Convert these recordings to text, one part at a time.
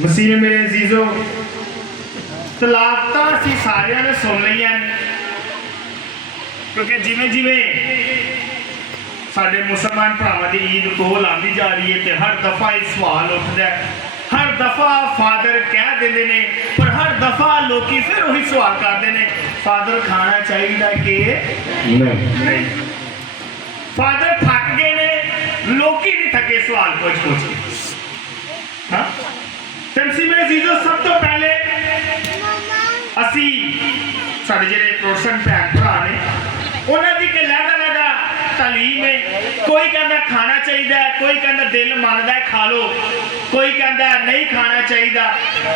मसीह मेरे अजीजों, तलाकतां असीं सारिਆਂ ने सुन लईਆਂ ने, क्योंकि जिवें जिवें साडे मुसलमान भरावां दी ईद कोल आंदी जा रही है तो हर दफा ये सवाल उठदा है, हर दफा फादर कह देंदे ने, पर हर दफा लोकी फिर वही सवाल करते हैं, फादर खाना चाहिए कि नहीं। फादर थक गए ने, लोकी नहीं थके सवाल पूछ पूछ के। हाँ तमसी में जीजो सब तो पहले असी साडे जेडे प्रोटेस्टेंट भैन भरा ने उन्हां दी के लहदा तालीम है। कोई कहता खाना चाहिए, कोई कहता दिल मानता है खा लो, कोई कहता नहीं खाना चाहिए।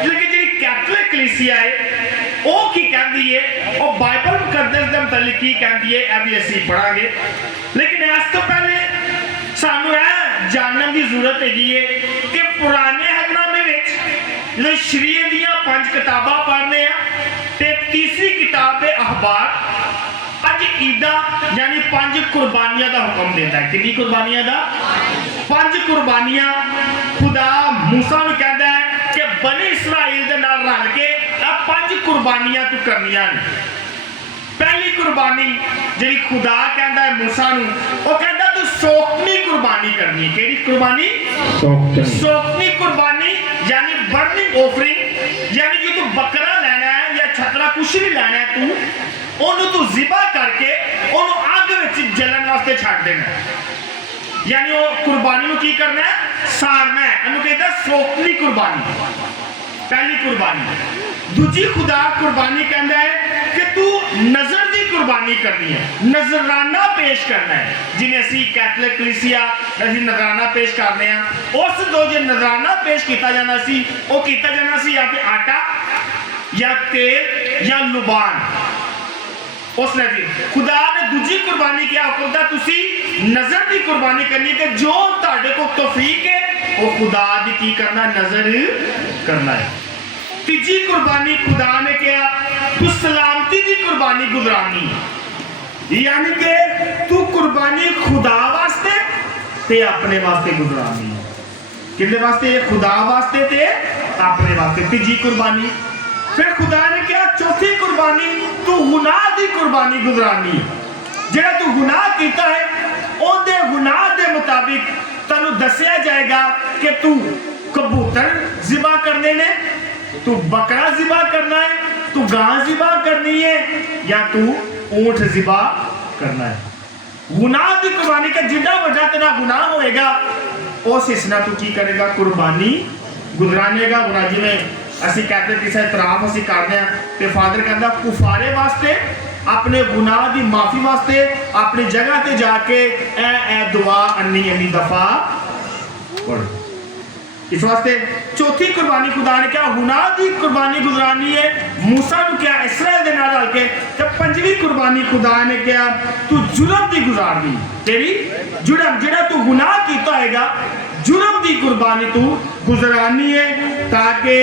लेकिन जी कैथोलिक कलीसिया है वो की कहती है, वो बाइबल मुकद्दस के मुतालिक की कहती है, यह भी असी पढ़ांगे। लेकिन इस तो पहले सानू यह जानने की जरूरत है कि पुराने हकनामे जो शरीयत दियां 5 किताबां पढ़ने ते तीसरी किताब अखबार अज ईदा यानी 5 कुर्बानियां का हुक्म देता है। कितनी कुर्बानियां का? 5 कुर्बानियां खुदा मूसा नूं कहता है कि बनी इसराइल दे नाल रल के 5 कुर्बानियां तू करनियां ने। पहली कुर्बानी जी खुदा कहता है मूसा नूं, वो कहता तू सोखनी कुर्बानी करनी है। केड़ी कुर्बानी? सोखनी कुर्बानी यानी बर्निंग ऑफरिंग, यानी कि तू बकरा लेना है या छतरा कुछ भी लेना है, तू ओनू तू ज़िबा करके ओनू आग विच जलन वास्ते छड़ देना, यानी वो कुर्बानी नूं की करना है? सारना है। इन्हूं कहते हैं सोखनी कुर्बानी, पहली कुर्बानी। दूजी खुदा कुर्बानी कहता है कि तू नजर की कुर्बानी करनी है, नजराना पेश करना है, जिन्हें असी कैथोलिक कलीसिया असी नजराना पेश करते हैं। उस दो जो नजराना पेश किया जाना सी, वो किया जाना सी या फिर आटा या तेल या लुबान। उस नजी खुदा ने दूजी कुर्बानी क्या हुक्म दिया? तुसी नजर की कुर्बानी करनी कि जो तुहाडे को तौफीक है वो खुदा दी की करना, नजर करना है। तीजी कुर्बानी खुदा ने क्या? तू सलामती की कुर्बानी गुजरानी है, यानी कि तू कुर्बानी खुदा वास्ते ते अपने वास्ते गुजरानी है। किसके वास्ते? खुदा वास्ते ते अपने वास्ते। तीजी कुर्बानी। फिर खुदा ने क्या? चौथी कुर्बानी तू गुनाह की कुर्बानी गुजरानी है। जेड़ा तू गुनाह किया है ओदे गुनाह के मुताबिक तेनू दसिया जाएगा कि तू कबूतर ज़िबा करने ने, तू बकरा ज़िबा करना है, तू गां ज़िबा करनी है या तू ऊंट ज़िबा करना है। गुनाह की कुर्बानी का जितना वजह तेरा गुनाह होएगा उस हिस्सा तू की करेगा? कुर्बानी गुजरानेगा। गुनाह जिमें असी कहते किसी इतराफ असी करते हैं तो फादर कहता कुफारे वास्ते अपने गुनाह की माफ़ी वास्ते अपनी जगह पर जाके ए दुआ अन्नी दफा पढ़ो। इस वास्ते चौथी कुर्बानी खुदा ने क्या? गुनाह की कुर्बानी गुजरानी है। मूसा नूं क्या? इसराइल दे नाल रल के। ते पंजवीं कुर्बानी खुदा ने क्या? तू जुर्म की गुजारनी, तेरी जुर्म जेड़ा तू गुनाह कीता होएगा जुर्म की कुर्बानी तू गुजरानी है ताकि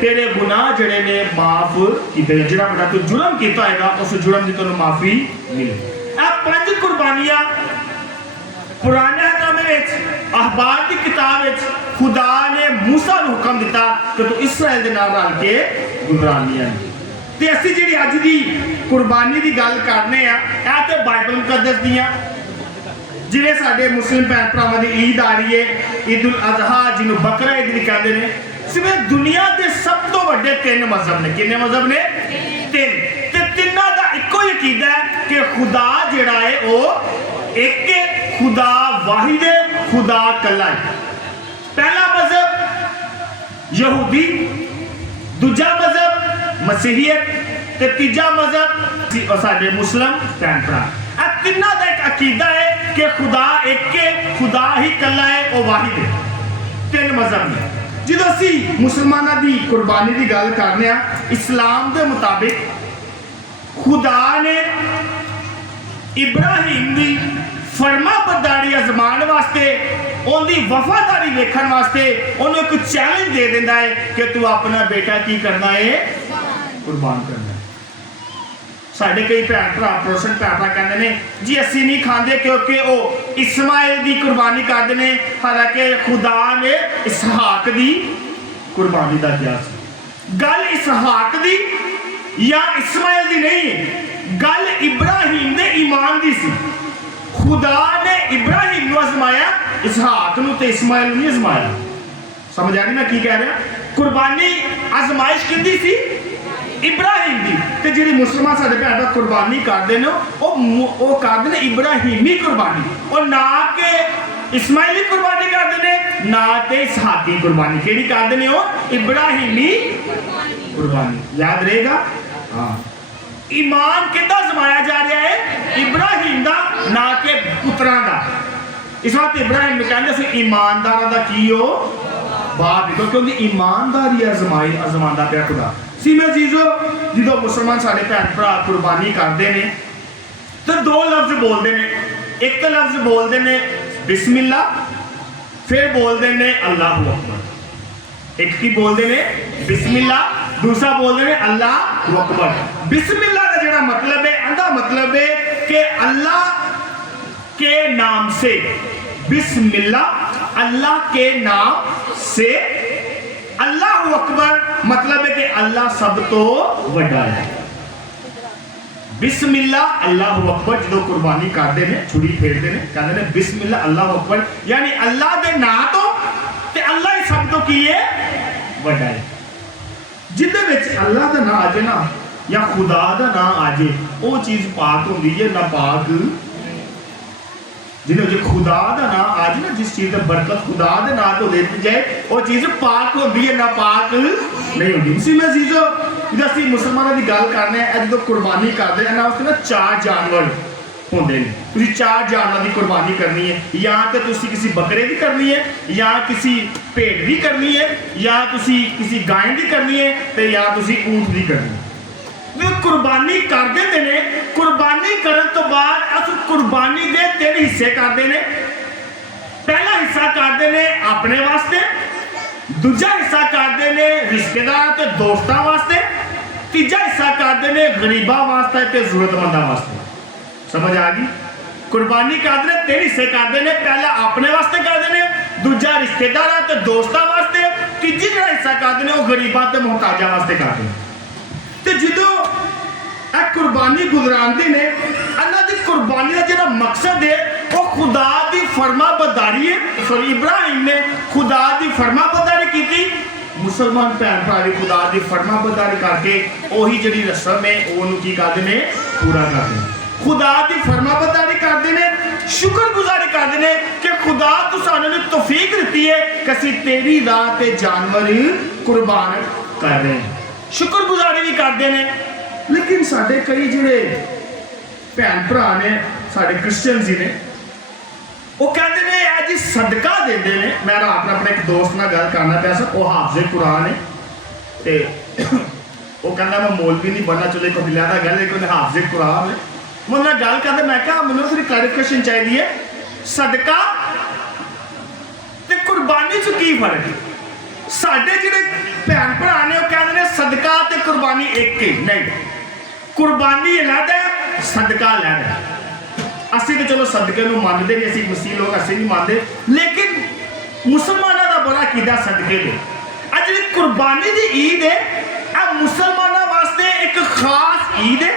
तेरे गुनाह जड़े ने माफ किए। जेड़ा बड़ा तू जुर्म कीता होएगा उस जुर्म की तेनों माफी मिले। ए 5 कुर्बानियां पुराने हकनामे विच अखबार की किताब विच खुदा ने मूसा नूं हुक्म दिता कि तू इसराइल दे नाल रल के गुजरानियां ते असीं जिहड़ी अज दी कुर्बानी की गल करने आ, यह तो बाइबल मुकद्दस दियां जिवें साडे मुस्लिम भैन भरावां दी ईद आ रही है, ईद उल अज़हा जिन्हों बकरा ईद भी कहते हैं। सिर्फ दुनिया के सब तो वड्डे 3 मजहब ने। कितने मजहब ने? 3। ते तिन्हां दा इक्को ही अकीदा है कि खुदा जिहड़ा है वो एक है, खुदा वाहिद है, खुदा कल्ला है। पहला मजहब यहूदी, दूजा मजहब मसीहियत ते तीजा मजहब साडे मुस्लिम भैन भरा। तिन्हां दा एक अकीदा है कि खुदा एक है, खुदा ही कल्ला है, वो वाहिद है। 3 मजहब ने। जो असी मुसलमानों की कुर्बानी की गल करने इस्लाम के मुताबिक खुदा ने इब्राहिम की फरमा बरदारी आजमान वास्ते, उनकी वफादारी वेखण वास्ते उन्हें एक चैलेंज दे देता है कि तू अपना बेटा की करना है? कुर्बान करना है। साढ़े कई भैन भरा प्रोटेस्टेंट भैन भरा कहते हैं जी असी नहीं खाते क्योंकि वो इस्माइल की कुर्बानी करते हैं, हालांकि खुदा ने इसहाक की कुर्बानी का क्या गल इसहाक दी या इस्माइल दी नहीं है, गल इब्राहिम दे ईमान दी सी। खुदा ने इब्राहिम नूं आजमाया, इसहाक नूं ते इस्माइल नहीं आजमाया। समझ आ रही मैं की कह रहा? कुर्बानी आजमाइश किंदी सी? इब्राहिम दी। ते जिहड़ी मुसलमान साडे भैन दा कुर्बानी करदे ने ओ करदे ने इब्राहिमी कुर्बानी, और ना के इस्माइली कुर्बानी करदे ने, ना ते इसहाकी कुर्बानी। केड़ी करदे ने? ओ इब्राहिमी कुर्बानी। याद रहेगा? हाँ। ईमान किदा आजमाया जा रहा है? इब्राहिम दा, ना के पुत्रां दा। इस वक्त इब्राहिम ने कहंदे सी ईमानदारां दा की हो बाप, क्योंकि ईमानदारी आजमांदा पिया खुदा। सीमे जीजो जो मुसलमान साडे भैन भरा कुर्बानी करते हैं तो दो लफ्ज बोलते हैं। एक तो लफ्ज बोलते हैं बिस्मिल्ला, फिर बोलते हैं अल्लाहु अकबर। एक की बोलते हैं बिस्मिल्ला, दूसरा बोलते हैं अल्लाहु अकबर। बिस्मिल्ला का जो मतलब है, अंधा मतलब है कि अल्लाह के नाम से। बिस्मिल्ला अल्लाह के नाम से। अल्लाहु अकबर मतलब है कि अल्लाह सब तो वड्डा है। बिस्मिल्ला अल्लाहु अकबर जो कुर्बानी करते हैं, छुरी फेरते हैं, कहते हैं बिस्मिल्ला अल्लाहु अकबर, यानी अल्लाह के नाम तो ते अल्लाह ही सब तो की है वड्डा है। जिदे विच अल्लाह का नाम आ जाए ना, या खुदा का नाम आ जाए, वो चीज़ पाक होती है, नापाक। जिन्हें जो खुदा का नाम आ जाए ना, जिस चीज़ का बरकत खुदा के नाम तो देती जाए, वो चीज़ पाक होती है, नापाक नहीं होती। इसी में चीज़ों जो असं मुसलमानों की गल करने जो कुर्बानी करते हैं ना, उसके ना 4 जानवर होंगे ने। तुसीं 4 जानवर की कुर्बानी करनी है, या तो तुसीं किसी बकरे की करनी है, या किसी भेड़ की करनी है, या तुसीं किसी गाय की करनी है, तो या तुसीं ऊंट की करनी है। कुर्बानी कर देते हैं। कुर्बानी करने तो बाद उस कुर्बानी के 3 हिस्से करते हैं। पहला हिस्सा करते हैं अपने वास्ते, दूजा हिस्सा करते हैं रिश्तेदार ते दोस्तों वास्ते, तीजा हिस्सा करते हैं गरीबों वास्ते ते जरूरतमंदों वास्ते। समझ आ गई? कुर्बानी करते हैं 3 हिस्से करते हैं। पहला अपने वास्ते करते हैं, दूजा रिश्तेदार ते दोस्तों वास्ते, तीजी जो हिस्सा करते हैं वो गरीबों ते मुहताजा वास्ते करते हैं। तो जो कुर्बानी गुजराते ने, इन्हां दी कुर्बानी का जो मकसद है वो खुदा की फरमा बरदारी है। सॉरी, इब्राहिम ने खुदा की फरमा बरदारी की थी। मुसलमान भैन भरा भी खुदा की फरमा बरदारी करके वही जी रस्म है वो की करते हैं, पूरा करते हैं। खुदा की फरमा बरदारी करते हैं, शुक्रगुजारी करते हैं कि खुदा तू सानू तौफीक दी है कि असीं तेरी राह पे जानवर कुर्बान कर रहे हैं। शुक्रगुजारी भी करते हैं। लेकिन साढ़े कई जोड़े भैन भरा ने, साढ़े क्रिश्चियन जी ने, वो कहते हैं जी सदका देते हैं। मैं रात में अपने एक दोस्त नाल गल करना पाया, वो हाफिज़ कुरान है, तो वो कहना मैं मौलवी नहीं बनना, चलो एक लिहाजा गल है, हाफिज़ कुरान है। मैं उन्हें गल करते, मैं कहा मैंने थोड़ी क्लैरिफिकेशन चाहिए है, सदका ते कुर्बानी च की फर्क है? साढ़े जोड़े भैन भरा ने वो कहते हैं सदका ते कुर्बानी एक ही नहीं। कुर्बानी अलग है, सदका अलग है। असी तो चलो सदके को मानते नहीं, असी मसीह लोग असी नहीं मानते, लेकिन मुसलमानों का बड़ा कीदा सदके दो। अज जी कुर्बानी की ईद है, यह मुसलमानों वास्ते एक खास ईद है।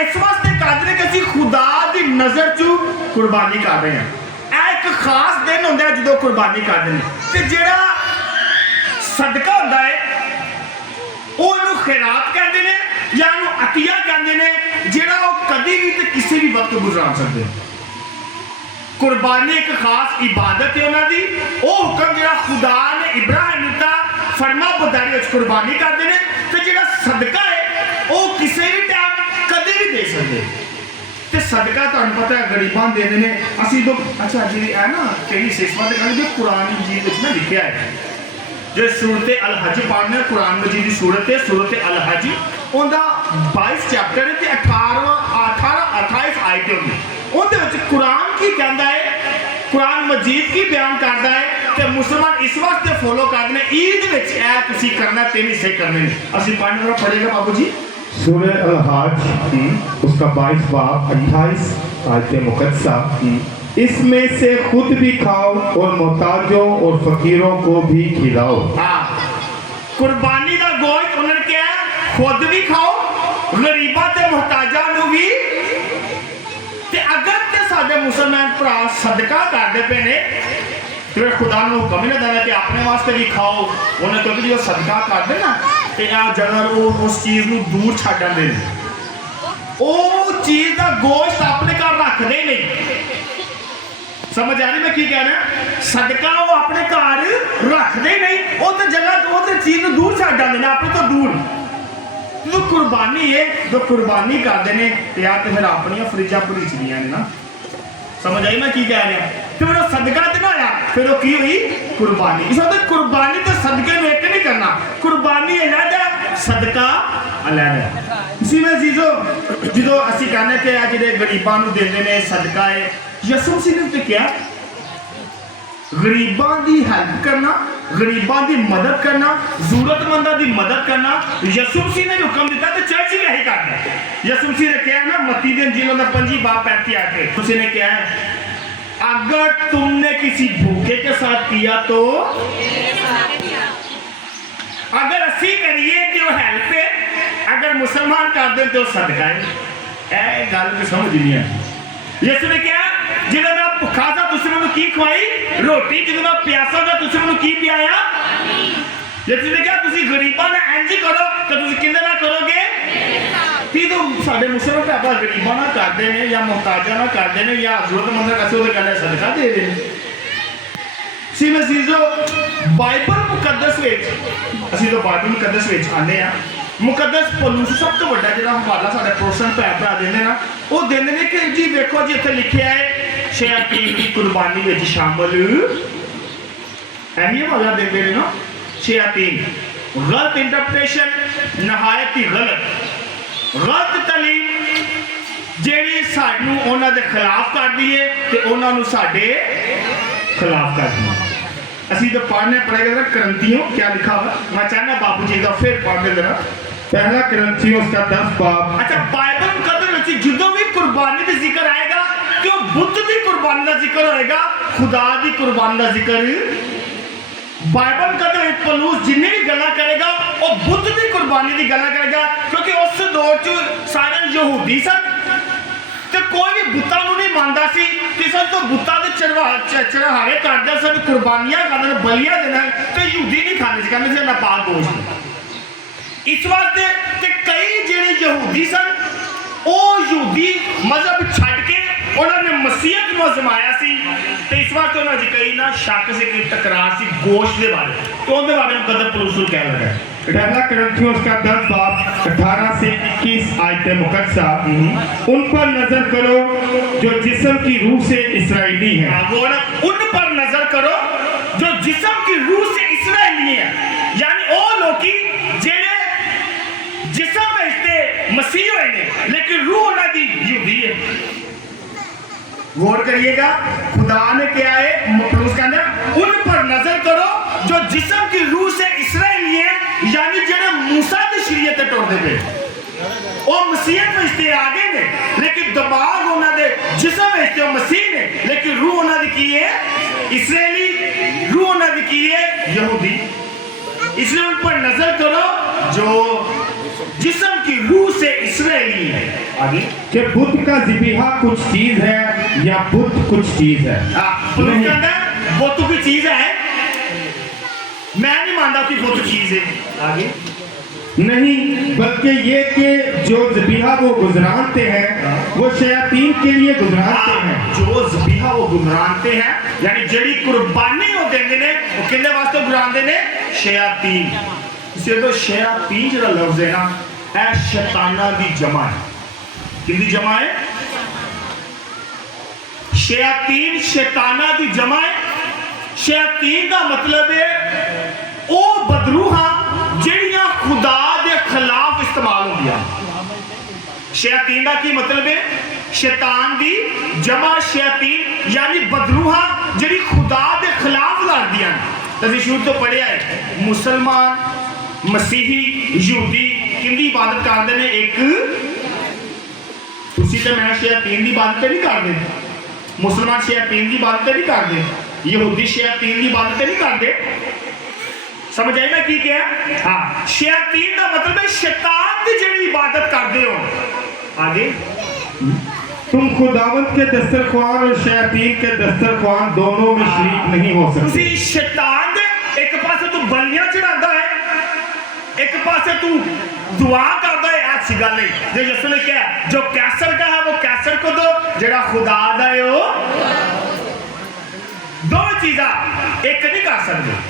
इस वास्ते करते हैं कि असी खुदा की नज़र चू कुर्बानी कर रहे हैं। यह एक खास दिन होंगे जो कुर्बानी करते हैं। तो जोड़ा सदका होता है वो खैरात कहते हैं या अतिया कहते हैं, जोड़ा वो कभी भी तो किसी भी वक्त गुजरा सकते हैं। कुर्बानी एक खास इबादत है उन्होंने, वो हुक्म जो खुदा ने इब्राहिम दिता फरमा बरदारी कुर्बानी करते हैं। तो जो सदका है वो किसी भी टाइम कभी भी दे सकते। तो सदका तुहानू पता है गरीबां देने ने असी तो अच्छा जी है ना कई सिस्मा के जो कुरान मजीद में लिखा है, जो सूरत अल हज पढ़ने कुरान मजीद की सूरत है, सूरत अल हज उनका 22 चैप्टर है, 28 आयत होंगी। उहदे कुरान की कहता है, कुरान मजीद की बयान करता है कि मुसलमान इस वास्ते फॉलो करते हैं ईद में तुसीं करना 3 हिस्से करने। असीं पढ़ने वाला पढ़ेगा बाबू जी सूरह अल हज उसका 22 बाब 28 आयत मुकद्दसा। इसमें से खुद भी खाओ और मोहताजों और फकीरों को भी खिलाओ। हाँ, कुर्बानी का गोश्त उन्होंने क्या खुद भी खाओ, गरीबों ते मुहताजा नूं भी। ते अगर ते साडे मुसलमान भरा सदका करते पे ने तो खुदा ने हुक्म ही नहीं देना कि अपने वास्ते भी खाओ। उन्हें क्योंकि जो सदका करते ना तो जगह उस चीज़ को दूर छड्ड आंदे ने, वो चीज़ का गोश्त अपने घर रखते ही नहीं। समझ आ रही मैं की कह रहा? सदका वो अपने घर रखते ही नहीं, वो तो जगह वो तो चीज़ दूर छड्ड आंदे ने, अपने तो दूर। जो कुर्बानी है, जो कुर्बानी करते हैं या तो फिर अपन फ्रिजा भरीचदियां ने ना। समझ आई मैं की कह रहा? फिर वो सदका तो ना आया, फिर वो की हुई कुर्बानी। इस वक्त कुर्बानी तो सदके में एक नहीं करना, कुर्बानी अलग है, सदका अलग है। इसी में चीजों जो असं कहने कि आ जो गरीबों को देते हैं सदका है, यसू मसीह ने तो क्या गरीबों की हेल्प करना, गरीबों की मदद करना, जरूरतमंदों की मदद करना। यसू मसीह ने हुक्म दिता तो चर्च ही यही करना। यसू मसीह ने कहा ना मत्ती दे इंजील का 5:35 आके उसी ने कहा अगर तुमने किसी भूखे के साथ किया तो अगर असी करिए कि वो हेल्प है, अगर मुसलमान कर दे तो सदका है। ए गल तो समझ नहीं है। यसू ने कहा जो मैं भुखा था तुसी मैनूं की खवाई रोटी, जो मैं प्यासा था तुसी मैनूं की पियाया। यसू ने कहा तुसी गरीबां नाल इंज करो तो तुसी किंदे नाल करोगे? ती तो साडे मुसलमान भरा गरीबां नाल करदे ने या मुहताजां नाल करदे ने या जरूरतमंदां असीं उहदे कन्नै सदका दे दे ने। सीमे सीजो बाइबल मुकद्दस विच असीं तो बाइबल मुकद्दस विच आने आ। मुकद्दस पौलुस सब तो बड़ा जो हवाला साढ़े प्रोसन भैन भरा देंगे ना, वो देंगे ने कि जी देखो जी इतने लिखा है शयातीन की कुर्बानी में शामिल यही हवाला देंगे ना। शयातीन गलत इंटरप्रिटेशन, नहायत ही गलत तालीम जेड़ी सानू उन्हां दे खिलाफ कर दी है ते उन्हां नू साडे खिलाफ कर दी। असी तो पढ़ने पड़ेगा करंथियों क्या लिखा हुआ, मैं चाहना बाबू जी का फिर पढ़ने देना पहला करंथियों उसका 10 बाब। अच्छा बाइबल मुकद्दस में जो भी कुर्बानी का जिक्र आएगा तो बुद्ध की कुर्बानी का जिक्र होएगा, खुदा की कुर्बानी का जिक्र। बाइबल मुकद्दस पौलुस जिन्नी भी गल्लां करेगा वो बुद्ध की कुर्बानी की गल्लां करेगा, क्योंकि उस दौर च सारे यहूदी सन ते कोई भी बुत्तां नूं नहीं मानदा सी, किसी तो बुत्तां दे चढ़ावे करदे सन, कुर्बानियां करदे, बलियां देना ते यहूदी नहीं खांदे सी, कहंदे सी नापाक गोश्त। इस वास्ते कि कई जेड़े यहूदी सन वो यहूदी मजहब छड्ड के उन्होंने मसीहत को जमाया सी, तो इस वास्ते उन्होंने कई ना शक से कि टकरार सी गोश्त के बारे, तो उनके बारे में कदम पौलुस कह लगा। पहला करंथियों उसका 10 बाब 18 से 21 आयतें मुकद्दसा। उन पर नजर करो जो जिस्म की रूह से इस्राएली हैं। उन पर नजर करो जो जिस्म की रूह से इस्राएली हैं, यानी वो लोग जेड़े जिस्म में इसते मसीह हुए ने लेकिन रूह उन्हां दी यहूदी है। गौर करिएगा खुदा ने क्या है, पौलुस कहता है उन पर नजर करो जो जिस्म की रूह से इस्राएली है, यानी जेड़े मूसा दी शरीयत ते टुरदे पे वो मसीहत में इसते आ गए ने, लेकिन दिमाग उन्हां दे जिस्म में इसते मसीह ने, लेकिन रूह उन्हां दी की है इस्राएली, रूह उन्हां दी की है यहूदी। इसलिए उन पर नजर करो जो जिस्म की रूह से इस्राएली है। आगे कि बुद्ध का ज़िबिहा कुछ चीज है या बुद्ध कुछ चीज है। बुद्ध की चीज है, मैं नहीं मानता कि बुद्ध चीज है। आगे नहीं, बल्कि ये कि जो ज़िबिहा वो गुजरानते हैं वो शयातीन के लिए गुजरानते हैं। जो ज़िबिहा वो गुजरानते हैं यानी जड़ी कुर्बानी वो देंगे ने वो किन्ने वास्ते गुजरानते ने? शयातीन। इसे तो शयातीन जो लफ्ज है ना है शैताना दी जमा है। किंदी जमा है? शयातीन शैताना दी जमा है। शयातीन का मतलब है वो बदरूहा जेड़ियां खुदा दे खिलाफ इस्तेमाल होंदियां। शयातीन का की मतलब है? शैतान दी जमा शयातीन यानी बदरूहा जेड़ी खुदा दे खिलाफ लड़दियां। तभी शुरू तो पढ़िया है मुसलमान मसीही यहूदी किंदी इबादत करते हैं? एक तुसी तो मैं शयातीन की इबादत नहीं करते, मुसलमान शयातीन की इबादत नहीं करते, यहूदी शयातीन की इबादत नहीं करते। समझ आई मैं की क्या? हाँ, शैतान का मतलब है शैतान की जिहड़ी इबादत करते हो। आगे तुम खुदावंत के दस्तरख्वान और शैतान के दस्तरख्वान दोनों में शरीक नहीं हो सकते। तुसी शैतान दे एक पासे तू बलियां चढ़ाता है, एक पासे तू दुआ करता है। अच्छी गल है जो यीशु ने कहा जो कैसर का है वो कैसर को दो, जेड़ा खुदा दा है वो दो चीज़ा एक नहीं कर सकते।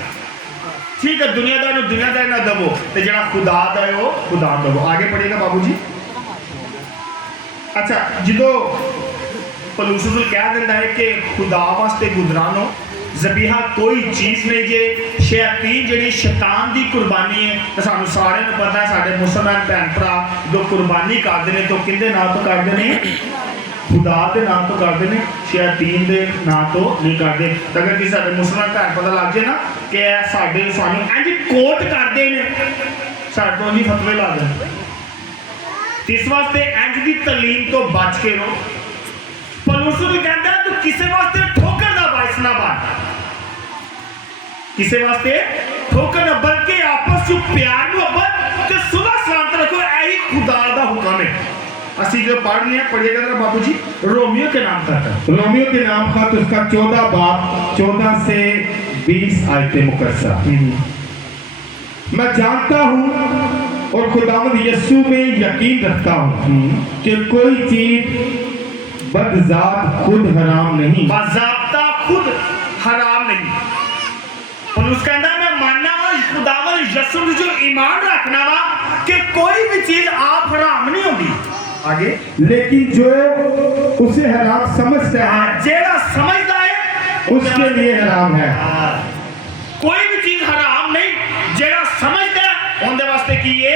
ठीक है, दुनियादार दुनियादार ना दबो तो जरा खुदा दा है वो खुदा दबो। आगे पढ़ेगा बाबूजी। अच्छा, जो पलूस कह देता है कि खुदा वास्ते गुजरानो ज़बीहा कोई चीज़ नहीं जे शैतान जी शैतान की कुर्बानी है। तो सानू सारे पता है साढ़े मुसलमान भैन भरा जो कुर्बानी करते हैं तो किंदे नाम तो करते हैं, खुदा के नाम तो करते हैं, शैतान के नाम तो नहीं करते। तो अगर किसी साढ़े मुसलमान भैन पता लग जाए ना कि साढ़े सानू इंज कोट करते हैं, साढ़े तो नहीं फतवे ला दें। इस वास्ते इंज की तलीम तो बच के रहो। पलूस भी कहता है तू किसी वास्ते ठोकर का बायस ना बन, किसी वास्ते ठोकर ना, बल्कि आपस में प्यार मोहब्बत ते सुलह सलामत रखो, यही खुदा का हुक्म है। असि जो पढ़ लिया पढ़िएगा जरा बाबू जी। रोमियो के नाम का था, रोमियो के नाम का तो उसका 14 बाब 14 से 20 आयतें मुकद्दसा। मैं जानता हूँ और खुदावंद यीशु में यकीन रखता हूँ कि कोई चीज बदजात खुद हराम नहीं, बाज़ाब्ता खुद हराम नहीं। और उसका अंदर मैं मानना वा खुदावंद यीशु में जो ईमान रखना वा कि कोई भी चीज आप हराम नहीं होगी। आगे लेकिन जो उसे हराम समझता है जेड़ा समझता है उसके लिए हराम है। कोई भी चीज हराम नहीं, जेड़ा समझता है उनके वास्ते की ये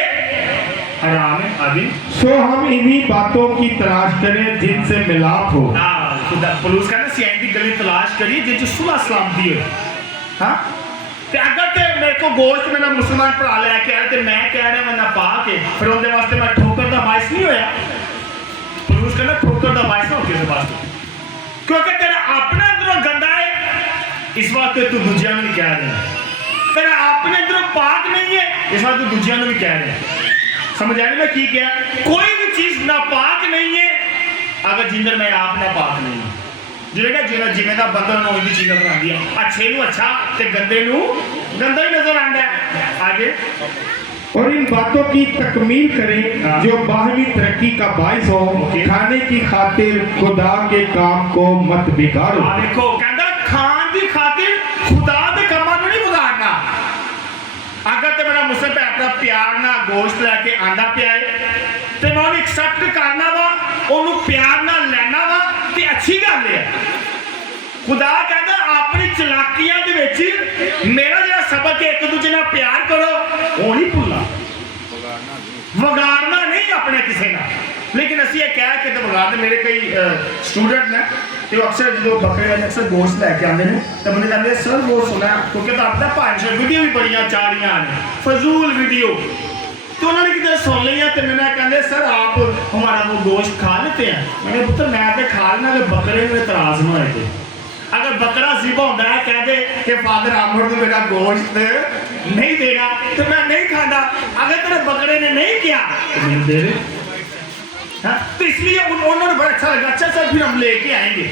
हराम है। आगे सो हम इन्हीं बातों की तलाश करें जिनसे मिलाप हो। खुदा पुलिस कहना सियाई की गली तलाश करिए जिन सुलह सलामती हो। हाँ, ते अगर ते मेरे को गोश्त मेरा मुसलमान भरा लैके आए तो मैं कह रहा मैं ना पा के फिर उनके वास्ते मैं ठोकर का बायस नहीं होया। पुलिस कहना ठोकर का बायस ना हो किसी वास्ते, क्योंकि तेरा अपना अंदरों गंदा है, इस वास्ते तू दूजिया में नहीं कह रहा। तेरा अपने अंदरों पाक नहीं है, इस वास्ते तू दूजिया में भी कह रहा है। समझ आया मैं की क्या? कोई भी चीज नापाक नहीं है अगर जिंदर में आप नापाक नहीं है। जिवेगा जिवेगा जिवेदा बंदर नो इदी चीज़ बनाती है, अच्छे नु अच्छा ते गंदे नु गंदा ही नजर आंदा है। आगे और इन बातों की तकमील करें जो बाहरी तरक्की का बायस हो, खाने की खातिर खुदा के काम को मत बिगाड़ो। देखो कहता खान की खातिर खुदा के कामां नु नहीं बिगाड़ना। अगर तो मेरा मुझसे अपना प्यार ना गोश्त लैके आंदा पिया है तो मैं उन्हें एक्सेप्ट करना वा, उन्होंने प्यार ना लेना वा ते अच्छी गल है। खुदा कहता अपनी चलाकियां दे विच मेरा जो सबक है एक दूजे नाल प्यार करो वो नहीं भुलना, वगाड़ना नहीं अपने किसी ना। लेकिन असी ये कह के तो वगाड़ मेरे कई स्टूडेंट ने तो अक्सर जो बकरे अक्सर गोश्त लैके आते हैं तो मैंने कहते सर वो सुना क्योंकि तो आपका भाषा वीडियो भी बड़िया चारियां ने फजूल वीडियो तो उन्होंने कितने सुन लिया तो मैंने कहते सर आप हमारा वो गोश्त खा लेते हैं। मैंने पुत्र मैं तो खा लेना अगर बकरे में इतराज ना होए। अगर बकरा ज़िबा होता है कह दे कि फादर आमर को मेरा गोश्त नहीं देगा तो मैं नहीं खाता। अगर तेरे बकरे ने नहीं किया तो मुझे दे दे। हाँ, तो इसलिए उन्होंने बड़ा अच्छा लगा। अच्छा सर फिर हम लेके आएंगे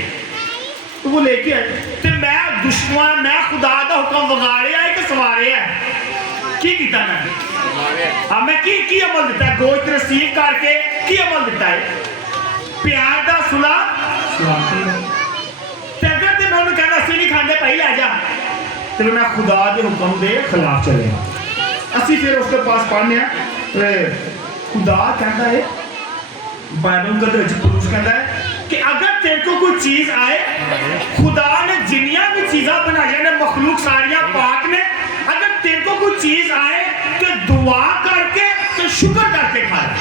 तो वो लेके आए तो मैं दुश्मन मैं खुदा का हुक्म वगाड़े है कि सवारे है की किया मैं हाँ मैं की अमल दिता है गोश्त रिसीव करके की अमल दिता है प्यार का सुलह अगर तो मैं कहना असं नहीं खाते भाई लै जा तो मैं खुदा के हुक्म के खिलाफ चले। असी फिर उसके पास पढ़ने खुदा कहता है बाइबल का पुरुष कहता है कि अगर तेरे को कोई चीज आए खुदा ने जिन्नियां भी चीज़ा बनाई ने मखलूक सारियां पाक ने अगर तेरे को कोई चीज आए तो दुआ करके तो शुक्र करके खा ले।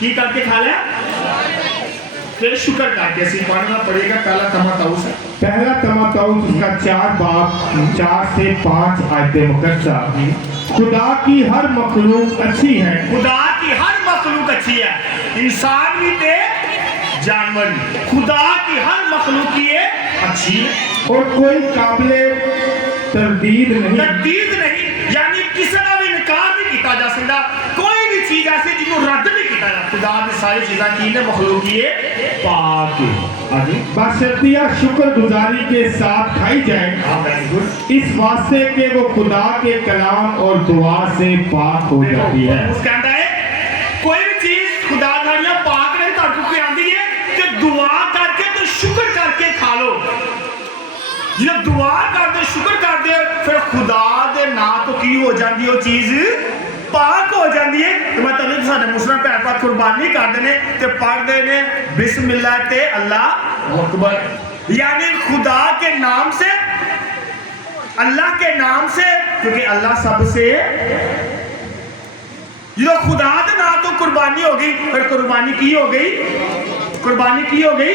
की करके खा ले फिर शुक्र करके असी पढ़ना पड़ेगा। पहला तमाताउस है, पहला तमाताउस उसका 4 बाब 4 से 5 आयतें मुकद्दसा। खुदा की हर मखलूक अच्छी है, खुदा की हर मखलूक अच्छी है, इंसान भी थे जानवर भी, खुदा की हर मखलूक ये अच्छी है और कोई काबिले तरदीद नहीं यानी कोई भी चीज ऐसी जिन्होंने रद्द नहीं किया जाता। खुदा ने सारी चीज़ां की ने मखलूक की पाक बशर्तिया शुक्रगुजारी के साथ खाई जाए, इस वास्ते के वो खुदा के कलाम और दुआ से पाक हो जाती है। उस कहता है कोई भी चीज खुदा दारियां पाक नहीं ताकू के आंदी है कि दुआ करके तो शुक्र करके खा लो। जब दुआ करते शुक्र करते फिर खुदा दे ना तो की हो जाती वो चीज पाक हो जाती है। तो मैं तभी साडे मुस्लिम भैन भरा कुर्बानी करते ने ते पढ़ते ने बिस्मिल्लाह ते अल्लाह अकबर, यानी खुदा के नाम से, अल्लाह के नाम से, क्योंकि अल्लाह सबसे, जो खुदा के नाम तो कुर्बानी हो गई, फिर कुर्बानी की हो गई, कुर्बानी की हो गई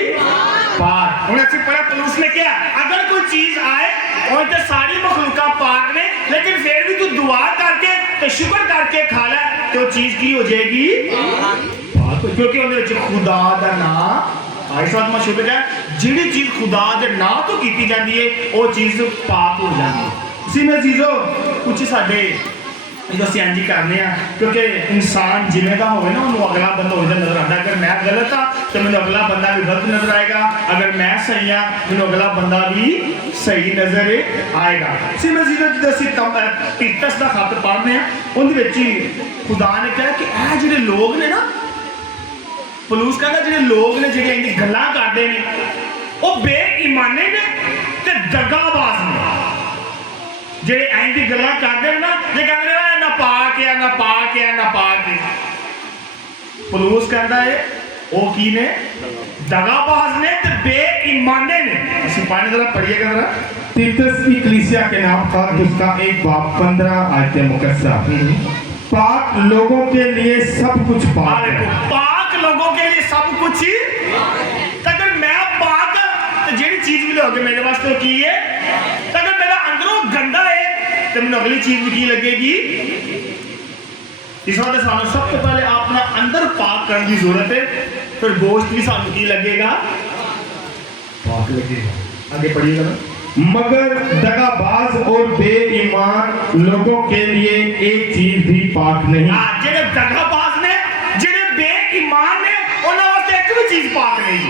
पाक। हमने अच्छी पढ़ा पलूस ने क्या, अगर कोई चीज आए और तो सारी मखलूका पाक ने, लेकिन फिर भी तू दुआ करके तो शुक्र करके खा ले तो चीज की हो जाएगी पाक, क्योंकि उन्हें खुदा का नाम आई साथ में शुक्र है, जिहड़ी चीज खुदा के नाम तो की जाती है वो चीज पाक हो जाती है। इसी में चीजों कुछ साडे जो सियांजी करने क्योंकि इंसान जिमें का हो ना उन्होंने अगला बंदा हो नजर आता। अगर मैं गलत हाँ तो मैंने अगला बंदा भी गलत नजर आएगा, अगर मैं सही हाँ मैंने अगला बंदा भी सही नजर आएगा। इसी में तीतस का खत पढ़ने उनके खुदा ने कहा कि यह जो लोग ने ना, पलूस कहता जो लोग ने जो इन्नी गल्लां करते हैं वो बेईमाने ने ते दगाबाज ने, जेडे इंज दी गल्लां करदे ना, जे कहंदे ना पाक है ना पाक है ना पाक है। पलूस कहता है वो की ने, दगाबाज ने ते बेईमाने ने। ਅਸੀਂ पानी जरा पढ़िएगा जरा। तीतस की कलीसिया के नाम का उसका 1 बाब 15 आयतें मुकद्दसा। पाक लोगों के लिए सब कुछ पाक है। पाक लोगों के लिए सब कुछ, अगर मैं पाक तो जेडी चीज भी लोगे मेरे वास्ते की है, अगर मेरा अंदरों गंदा है तो मैंने अगली चीज भी की लगेगी। इस वास्ते सानू सबसे पहले अपना अंदर पाक करने की जरूरत है, फिर गोश्त भी सानू की लगेगा पाक लगेगा। आगे पढ़िएगा ना। मगर दगाबाज और बेईमान लोगों के लिए एक चीज भी पाक नहीं। जेडे दगाबाज ने, जेडे बेईमान ने, उन्होंने वास्ते एक भी चीज पाक नहीं।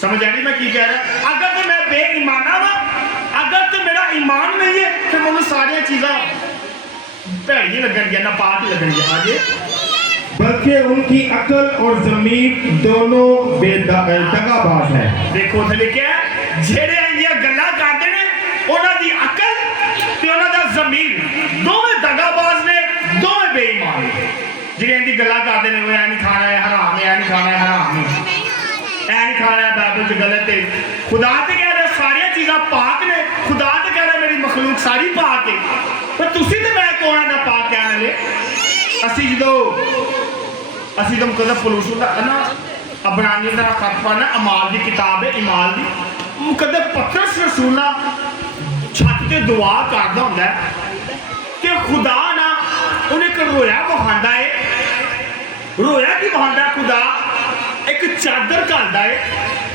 समझ आ रही मैं की कह रहा? अगर तो मैं बेईमाना वा, अगर तो मेरा ईमान नहीं है फिर मुझे सारी चीज़ां भैड़ी लगन ना पाक लगन। आगे बल्कि उनकी अकल और जमीन दोनों दगाबाज है। देखो थे लिखा जेड़े इंदियां गल्लां करदे ने उन्हां दी अकल ते उन्हां दा जमीन दोवें दगाबाज ने, दोवें बेईमान ने। जेड़े इंदी गल्लां करदे ने वो ऐ नहीं खाना है हराम है, ऐ नहीं खाना है हराम है, ऐ नहीं खाना है बाइबल च गलत है। खुदा ते कह रहा सारी चीज़ां पाक ने, खुदा ते कह रहा मेरी मखलूक सारी पाक है, पर तुसी ते मैं कौन ना पाक कहने ले। असी जदों कदे पलूस ना अबरानी का खत पढ़ना, अमाल की किताब है इमाल की, कदे पतरस रसूल ना छत ते दुआ करदा हुंदा है कि खुदा ना उन्हें एक रोया बहांदा है। रोया की बहांदा खुदा एक चादर घालदा है,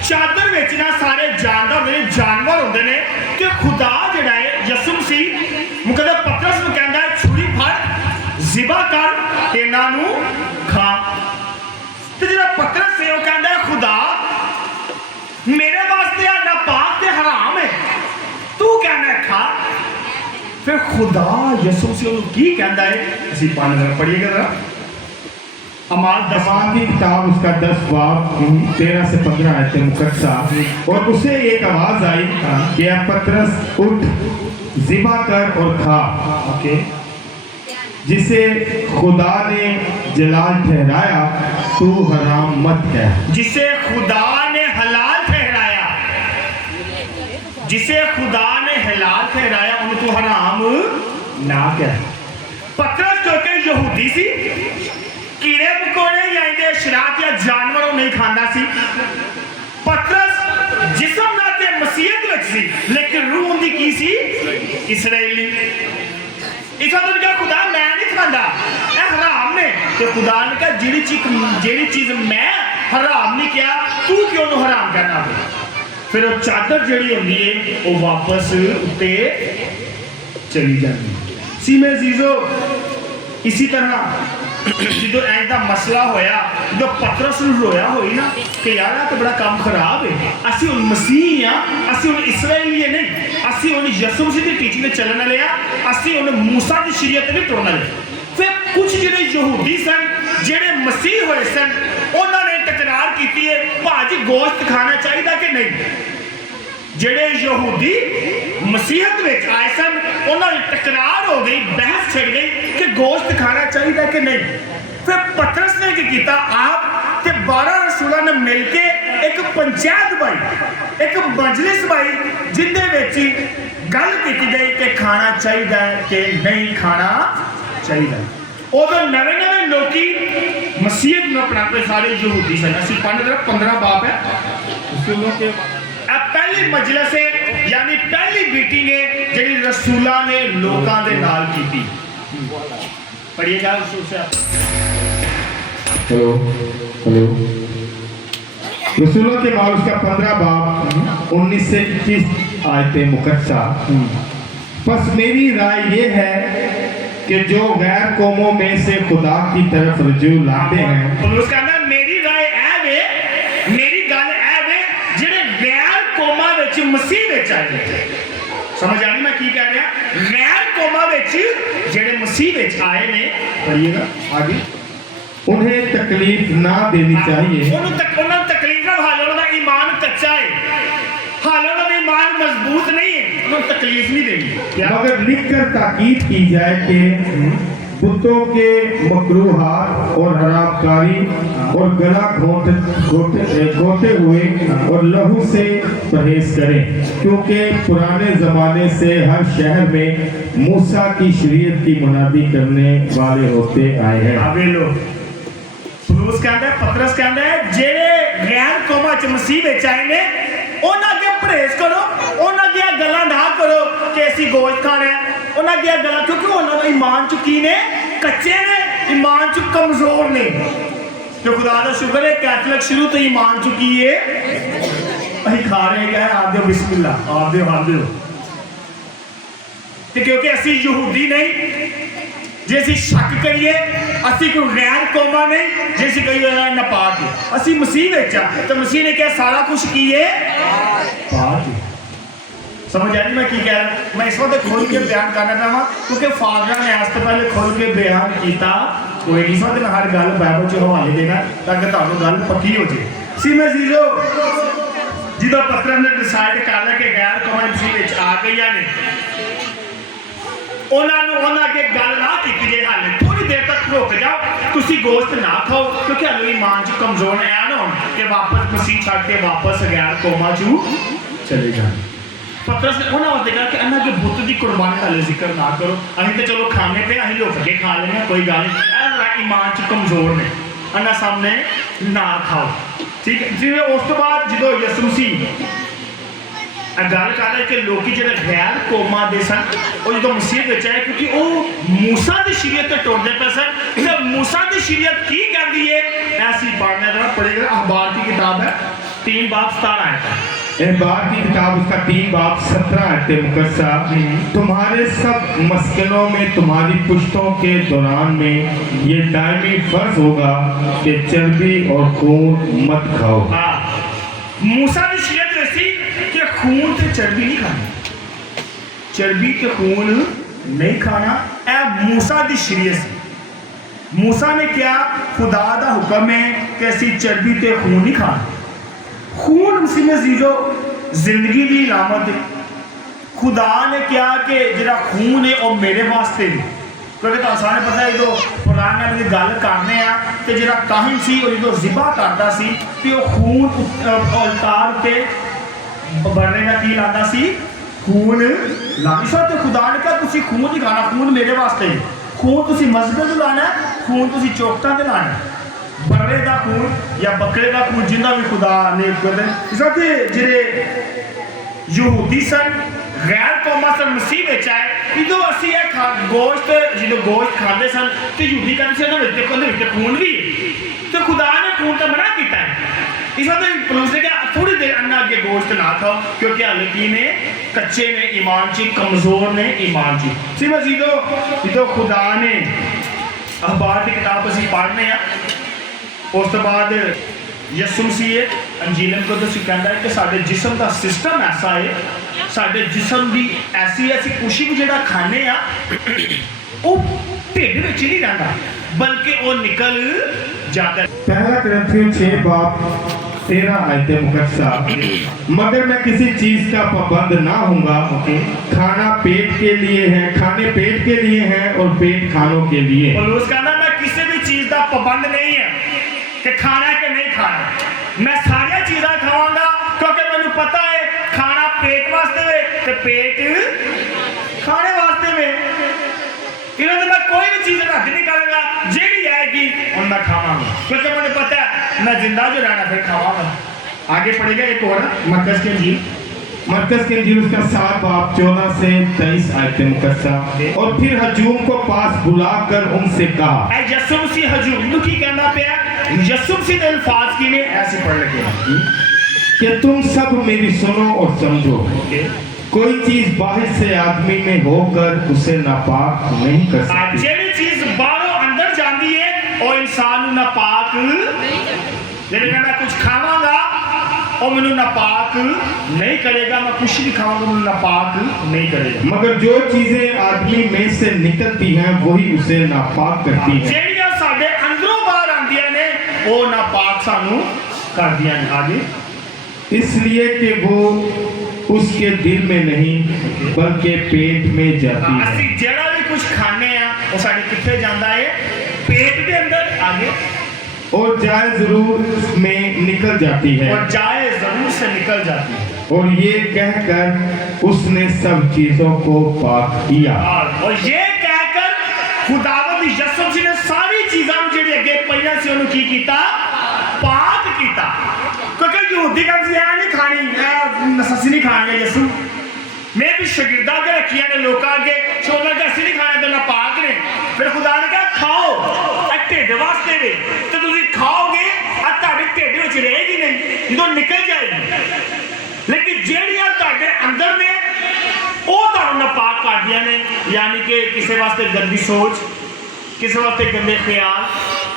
चादर विच ना सारे जानवर होंदे ने कि खुदा जिहड़ा है यसू मसीह मुकदे पतरस नूं कहंदा है छुरी फड़ ज़िबा कर ते इन्हां नूं खा। ते जिहड़ा पतरस है वो कहंदा है खुदा मेरे वास्ते ना पाक ते हराम है, तू कहना है खा। फिर खुदा यसू मसीह की कहंदा है, असीं पढ़िएगा जरा अमाल की किताब उसका 10 बाब 13 से 15 आयतें मुकद्दसा। और उसे एक आवाज आई कि पतरस उठ ज़िबा कर और खा, जिसे खुदा ने जलाल ठहराया तू हराम मत कह। जिसे खुदा ने हलाल ठहराया, जिसे खुदा ने हलाल ठहराया उन्हें तू हराम ना कह। पतरस क्योंकि यहूदी सी, कीड़े मकोड़े या इनके शराब या जानवरों नहीं खाना सी। पतरस जिस्म नाते मसीहत विच सी लेकिन रूह उनकी की सी इसराइली। इस वक्त क्या खुदा मैं नहीं खाता यह हराम ने, तो खुदा ने कहा जिहड़ी चीज मैं हराम नहीं किया तू क्यों नु हराम करना। फिर वो चादर जिहड़ी होंदी है वो वापस उत्ते चली जाती। सी में जीजो इसी तरह जो इंज का मसला होया, जो पतरस नूं रोया होई ना कि यार तो बड़ा काम खराब है, असी हुण मसीह हाँ, असी हुण इसराइली नहीं, असी हुण यसू मसीह की टीचिंग चलने वाले हाँ, असी हुण मूसा की शरीयत नहीं तोड़न वाले। फिर कुछ जिहड़े यहूदी सन, जिहड़े मसीह होए सन, उन्होंने तकरार की है, भाजी गोश्त खाना चाहिए कि नहीं। जिहड़े यहूदी मसीहत में आए सन, उन्होंने टकरार हो गई, बहस छिड़ गई कि गोश्त खाना चाहिए कि नहीं। फिर पतरस ने क्या किया, आप ते 12 रसूलों ने मिलके एक पंचायत पाई, एक मजलिस पाई, जिंदे विच गल की गई कि खाना चाहिए कि नहीं खाना चाहिए। उदों नवे नवे लोकी मसीहत में अपनाते सारे यहूदी सन। असीं 15 बाप है रसूलों के, पहली मजलिस है यानी पहली मीटिंग है जिहड़ी रसूलां ने लोकां दे नाल कीती। पढ़िएगा रसूल साहब। Hello hello. रसूलों के माल उसका 15 बाब 19 से 21 आयतें मुकद्दसा। बस मेरी राय ये है कि जो गैर कौमों में से खुदा की तरफ रजू लाते हैं, उसका नाम मेरी राय है वे, मेरी गल है वे जिहड़े गैर कौमां विच मसीह विच आए। समझ आ रही मैं की कह रहा? गैर कौमां विच जिहड़े मसीह विच आए ने, पढ़िएगा आगे, उन्हें तकलीफ ना देनी चाहिए। उन्होंने तकलीफ ना, हाल उन्होंने ईमान कच्चा है, हाल उन्होंने ईमान मजबूत नहीं है, उन्होंने तकलीफ नहीं देनी। मगर लिखकर ताकीद की जाए कि बुतों के मकरूहात और हरामकारी और गला घोटे हुए और लहू से परहेज करें, क्योंकि पुराने ज़माने से हर शहर में मूसा की शरीयत की मुनादी करने वाले होते आए हैं। आवे लोग पौलुस कहता है, पतरस कहता है, जेड़े गैर कौमां च मसीह विच आए ने, उन्हां अगे परहेज करो, उन्हां अगे गल्लां ना करो कि असीं गोश्त खाना है, उन्हां अगे गल्लां, क्योंकि उन्हां दा ईमान च की ने, कच्चे ने, ईमान च कमजोर ने। तो खुदा दा शुक्र है कैथलिक शुरू तो ईमान च की है, असीं खा रहे हैं, आप दो बिस्मिल्लाह, आप दो हाथ दो, ते क्योंकि असीं यहूदी नहीं, जे असीं शक करिए असीं कोई गैर कौमा नहीं, जे असीं कहिए नापाक है, असीं मसीह विच आ, तो मसीह ने क्या सारा कुछ की है पाक है। समझ आ रही मैं की कह रहा? मैं इस वक्त खोल के बयान करना चाहवा, क्योंकि फादर ने आज तो पहले खोल के बयान किया कोई नहीं, समझ मैं हर गल बाइबल च हवाले देना ताकि तुहानू गल पक्की हो जाए। सी मैं जीजो जिदों पतरस ने डिसाइड कर लिया कि गैर कौमां मसीह विच आ गईयां ने, उन्होंने अगे गल ना की जे हाले थोड़ी देर तक रुक जाओ, तुसी गोश्त ना खाओ, क्योंकि हाले ईमान च कमजोर है ना हो कि वापस मसीह छड़ के वापस गैर कौमां चू चले जाए। पतरस ने उन्होंने वास्ते कहा कि इन्हां के बुत की कुर्बानी हाले जिक्र ना करो, असीं तो चलो खाने पे असीं लुक के खा लेंगे, कोई गल नहीं, ईमान च कमजोर ने, इन्हां सामने ना खाओ, ठीक है। जिवें उस तो बाद जो यसू मसीह गल कर रहे कि लोग जो गैर कौमां दे सन, वो जो मसीह विच आए, क्योंकि वो मूसा की शरीयत तो टुरदे पे सन, तो मूसा की शरीयत की कहती है, ऐसी पढ़ने का पढ़ेगा। अखबार की किताब है 3 बाब 17 आयत, अखबार की किताब उसका 3 बाब 17 आयत मुकद्दसा। तुम्हारे सब मस्कनों में तुम्हारी पुश्तों के दौरान में ये दायमी फर्ज होगा कि चर्बी और खून मत खाओ। मूसा की शरीयत ऐसी कि खून ते चर्बी नहीं खानी, चर्बी ते खून नहीं खाना, ए मूसा की शरीयत। मूसा ने क्या, खुदा दा हुक्म है कि असी चर्बी ते खून नहीं खाना। खून मसीह जीजो जिंदगी की इलामत है। खुदा ने क्या कि जिहड़ा खून है वह मेरे वास्ते है, क्योंकि तो सारे पता है जो पुराने की गल करने आ तो जिहड़ा काहिन सी जो जिबा करता सी तो वह खून अवतार के बनने का की लाता सी, खून लानी सा। तो खुदा ने कहा तुसी खून नहीं खाना, खून मेरे वास्ते है, खून तुसी मस्जिद में लाना है, खून तुसी चौकटा से लाना है, बर्रे का खून या बकरे का खून जिन्ना भी खुदा ने जिहड़े यहूदी सन गैर कौमां सन मसीह विच आए, जो असी गोश्त जो गोश्त खाते सन तो यहूदी कहते सन उन्होंने खून भी है, तो खुदा ने खून का मना किया है। इस वक्त पौलुस ने कहा थोड़ी देर अन्ना अगे गोश्त ना खाओ, क्योंकि हाले की ने कच्चे ने ईमान ची, कमजोर ने ईमान ची। सिर्फ जो खुदा ने अखबार की किताब असीं पढ़ने आ उस तो बाद यसु मसीह अंजील मुकद्दस कहता है कि साडे जिस्म का सिस्टम ऐसा है, साडे जिस्म की ऐसी ऐसी कुछ भी जिहड़ा खाने आ वो ढिड विच नहीं रहिंदा बल्कि वो निकल जाता है। पहला कुरिन्थियों 6 बाब 13 आयत मुकद्दसा, मगर मैं किसी चीज का पाबंद ना होऊंगा, खाना पेट के लिए है, खाने पेट के लिए हैं और पेट खानों के लिए। पौलुस कहना मैं किसी भी चीज का पाबंद नहीं है कि खाना है कि नहीं खाना, मैं सारी चीज़ां खावांगा क्योंकि मैंने पता है खाना पेट वास्ते वे ते पेट खाने वास्ते वे। इन्होंने मैं कोई भी चीज़ रद्द नहीं करूंगा, जेड़ी आएगी और मैं खावांगा क्योंकि मुझे पता है मैं जिंदा जो रहना फिर खावांगा। आगे पढ़ेगा एक और मरकस के अंजील, मरकस के अंजील उसका 7 बाब 14 से 23 आयत मुकद्दसा, और फिर हजूम को पास बुलाकर उनसे कहा। यसु मसीह हजूम नूं की कहना पिया, यसु मसीह दे अल्फाज की ने ऐसे पढ़ लगे कि तुम सब मेरी सुनो और समझो, कोई चीज बाहर से आदमी में होकर उसे नापाक नहीं कर सकती। जेड़ी चीज बाहरों अंदर जाती है और इंसान नापाक, जेड़ी मैं कुछ खावांगा और मैंने नापाक नहीं करेगा, मैं कुछ भी खावांगा मैंने नापाक नहीं करेगा। मगर जो चीजें आदमी में से निकलती हैं वही उसे नापाक करती हैं। जेड़ियां साडे अंदरों बाहर आंदियां ने वो नापाक सानू कर दियां ने। आगे इसलिए कि वो उसके दिल में नहीं बल्कि पेट में जाती है। असि जेड़ा भी कुछ खाने आ वो साडे किथे जांदा है, पेट के अंदर। आगे और जाए जरूर में निकल जाती है, और जाए जरूर से निकल जाती है। और ये कहकर उसने सब चीजों को पाक किया। और ये कहकर खुदावंद यसु मसीह ने सारी चीज़ां नूं जेड़ी अगे पईयां सी ओनू की कीता, पाक कीता। क्योंकि यहूदी कहंदे आ नहीं खानी, नससी नहीं खाने यसु, मैं भी शगिर्दा के रखिया ने लोकां अगे चोला के असि नहीं खाने तो नापाक ने। फिर खुदा ने कहा खाओ, ढिड वास्ते वे तो तुसीं खाओगे और तुहाडे ढिड विच रहेगी नहीं, जो निकल जाएगी। लेकिन जेड़ियां तुहाडे अंदर ने वो तुहानूं नापाक कर दियां ने, यानी कि किसी वास्ते गंदी सोच, किसी वास्ते गंदे ख्याल,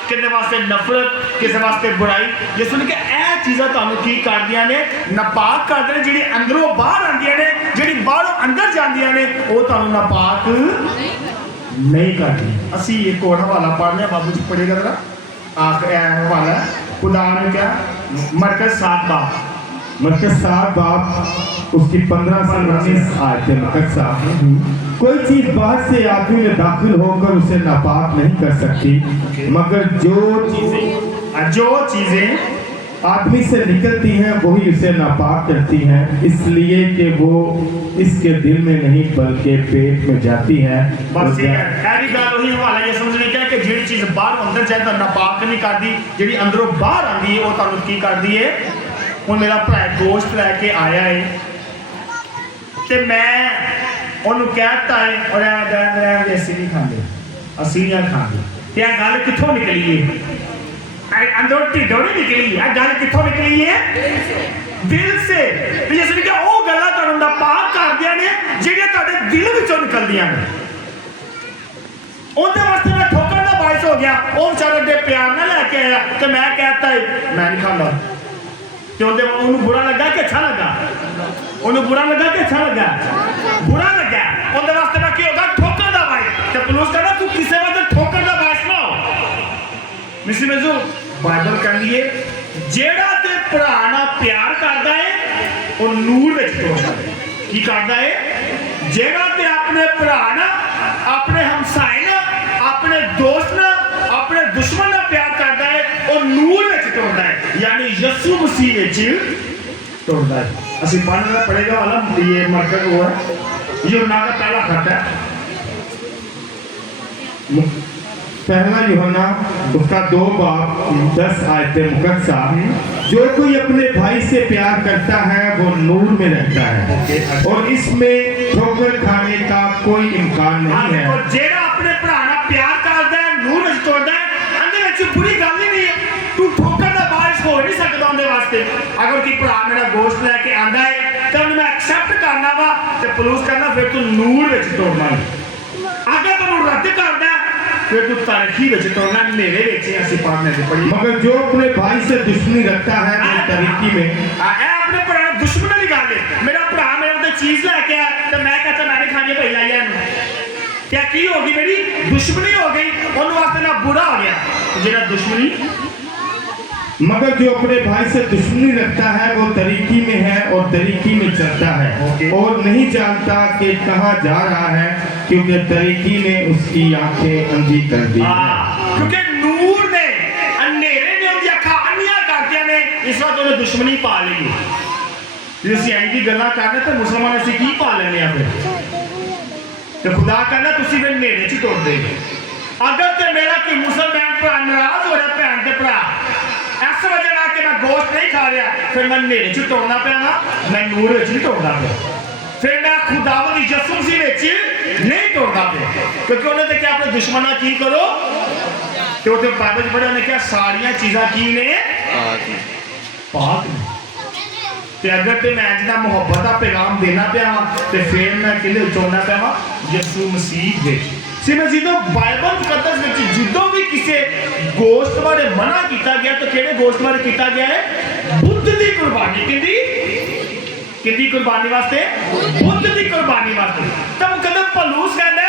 किसी वास्ते नफरत, किसी वास्ते बुराई। जिस सुन के यह चीज़ां तुहानूं की कर दियां ने, नापाक कर दियां, जिहड़ी अंदरों बाहर आंदियां ने, जिहड़ी बाहरों अंदर जांदियां ने, वो तुहानूं नापाक नहीं करती। असी एक और हवाला पढ़ने, बाबू जी पढ़ेगा जरा हवाला खुदा ने क्या, मरकस 7 बाब, मरकस 7 बाब उसकी 15 से 19 आयत मुकद्दसा, कोई चीज बाहर से आदमी में दाखिल होकर उसे नापाक नहीं कर सकती, मगर जो चीजें आदमी से निकलती हैं वही उसे नापाक करती हैं, इसलिए कि वो इसके दिल में नहीं बल्कि पेट में जाती हैं। बस ये ऐसी गल वही हवाला ये समझने क्या कि जिहड़ी चीज बाहर अंदर जाए तो नापाक नहीं करती, जिहड़ी अंदरों बाहर आती है वो तुहानूं की करती है। हुण मेरा भरा दोस्त लैके आया है ते मैं उन्होंने कहता है और असी नहीं खाते, असी नहीं खाते। तो यह गल कितों निकली है, अंदरों ढिडों नहीं निकली है, गल कितों निकली है, दिल से। जिसने कि वो गल्लां तुहानूं नापाक करदियां ने जिहड़ियां तुहाडे दिल विचों निकलदियां ने। उहदे वास्ते मैं ठोकर दा बायस हो गया, वो बेचारा अड्डे प्यार ना लैके आया तो मैं कहता है मैं नहीं खाता, तो उन्होंने बुरा लगा कि अच्छा लगा, उन्होंने बुरा लगा कि अच्छा लगा, बुरा लगा। उनके वास्ते मैं क्या होगा, ठोकर दा बायस। तो पुलिस कहना तू किसी वास्ते ठोकर दा बायस ना हो। मिसी मेजो बाइबल कहती है जेड़ा ते भरा नाल प्यार करता है वो नूर विच तोड़दा है। की करता है, जेड़ा ते अपने भरा नाल, अपने हमसाए नाल, अपने दोस्त नाल, अपने दुश्मन नाल प्यार करता है वो नूर विच तोड़दा है, यानी यसु मसीह विच तोड़दा है। असी पढ़ना पड़ेगा वाला ये मरकज वो है, यूहन्ना का पहला खत है, पहला यूहन्ना उसका 2 बाब 10 आयत मुकद्दसा, जो कोई अपने भाई से प्यार करता है वो नूर में रहता है और इसमें ठोकर खाने का कोई इम्कान नहीं है। जेड़ा अपने भरा नाल प्यार करता है नूर विच तोड़दा है, अंदर विच बुरी गल ही नहीं है। तू ठोकर दा बायस हो नहीं सकदा उनके वास्ते। अगर कोई भरा मेरा गोश्त लेके आंदा है तो मैं एक्सेप्ट करना वा ते पुलिस कहना फिर तू नूर विच तोड़ना है। अगर तू रद्द करदा फिर तू तरक्की विच टुरना नेरे विच असीं पढ़ने दे पढ़ी मगर जो अपने भाई से दुश्मनी रखता है वो तरीकी में ए अपने भरा दुश्मन वाली गल है मेरा भरा मेरे ते चीज लेके आया तो मैं कहता मैं नहीं खानी भाई लाई इहनूं क्या की हो गई मेरी दुश्मनी हो गई उन्होंने वास्ते ना बुरा हो गया जेड़ा दुश्मनी मगर जो अपने भाई से दुश्मनी रखता है वो तरीकी में है और तरीकी में चलता है और नहीं जानता कि कहाँ जा रहा है क्योंकि तरीकी ने उसकी आंखें अंधी कर दी क्योंकि नूर ने अंधेरे ने उनकी अखां अन्नियां कर दिया ने इस वक्त उन्हें दुश्मनी पा ली जे ਅਸੀਂ ਐਂ ਦੀ ਗੱਲਾਂ ਕਰਨੇ ਤਾਂ ਮੁਸਲਮਾਨ ਅਸੀਂ ਕੀ ਪਾ ਲੈਣੇ ਆ ਫਿਰ ਤੇ ਖੁਦਾ ਕਹਿੰਦਾ ਤੁਸੀਂ ਫਿਰ ਨੇੜੇ 'ਚ ਟੁਰਦੇ ਅਗਰ ਤੇ ਮੇਰਾ ਕੋਈ ਮੁਸਲਮਾਨ ਭਰਾ ਨਾਰਾਜ਼ ਹੋ ਰਿਹਾ ਭੈਣ ਤੇ ਭਰਾ ਇਸ ਵਜ੍ਹਾ ਨਾਲ ਕਿ ਮੈਂ ਗੋਸ਼ਤ ਨਹੀਂ ਖਾ ਰਿਹਾ ਫਿਰ ਮੈਂ ਨੇੜੇ 'ਚ ਟੁਰਨਾ ਪਿਆ ਮੈਂ ਨੂਰ ਵਿੱਚ ਨਹੀਂ ਟੁਰਦਾ ਪਿਆ ਫਿਰ ਮੈਂ ਖੁਦਾਵੰਦ ਦੀ ਯਿਸੂ ਵਿੱਚ ਨਹੀਂ ਟੁਰਦਾ ਪਿਆ ਕਿਉਂਕਿ ਉਹਨੇ ਤੇ ਕਿਹਾ ਆਪਣੇ ਦੁਸ਼ਮਣਾਂ ਕੀ ਕਰੋ ਤੇ ਉਹਦੇ ਬਾਈਬਲ 'ਚ ਪੜ੍ਹਿਆ ਉਹਨੇ ਕਿਹਾ ਸਾਰੀਆਂ ਚੀਜ਼ਾਂ ਕੀ ਨੇ ਪਾਕ ਨੇ ਤੇ ਅਗਰ ਤੇ ਮੈਂ ਜਿਹਦਾ ਮੁਹੱਬਤ ਦਾ ਪੈਗਾਮ ਦੇਣਾ ਪਿਆ ਤੇ ਫਿਰ ਮੈਂ ਕਿਹਦੇ ਉਚਾਉਣਾ ਪਿਆ ਯਿਸੂ ਮਸੀਹ ਦੇ ਸੀ ਮੈਂ ਜਦੋਂ ਬਾਈਬਲ ਮੁਕੱਦਸ ਵਿੱਚ ਜਦੋਂ ਵੀ ਕਿਸੇ ਗੋਸ਼ਤ ਬਾਰੇ ਮਨਾ ਕੀਤਾ ਗਿਆ ਤਾਂ ਕਿਹੜੇ ਗੋਸ਼ਤ ਬਾਰੇ ਕੀਤਾ ਗਿਆ ਹੈ ਬੁੱਧ ਦੀ ਕੁਰਬਾਨੀ ਕਿਹਦੀ ਕੁਰਬਾਨੀ ਵਾਸਤੇ ਬੁੱਧ ਦੀ ਕੁਰਬਾਨੀ ਵਾਸਤੇ ਤਾਂ ਮੁਕੱਦਸ ਪੌਲੁਸ ਕਹਿੰਦਾ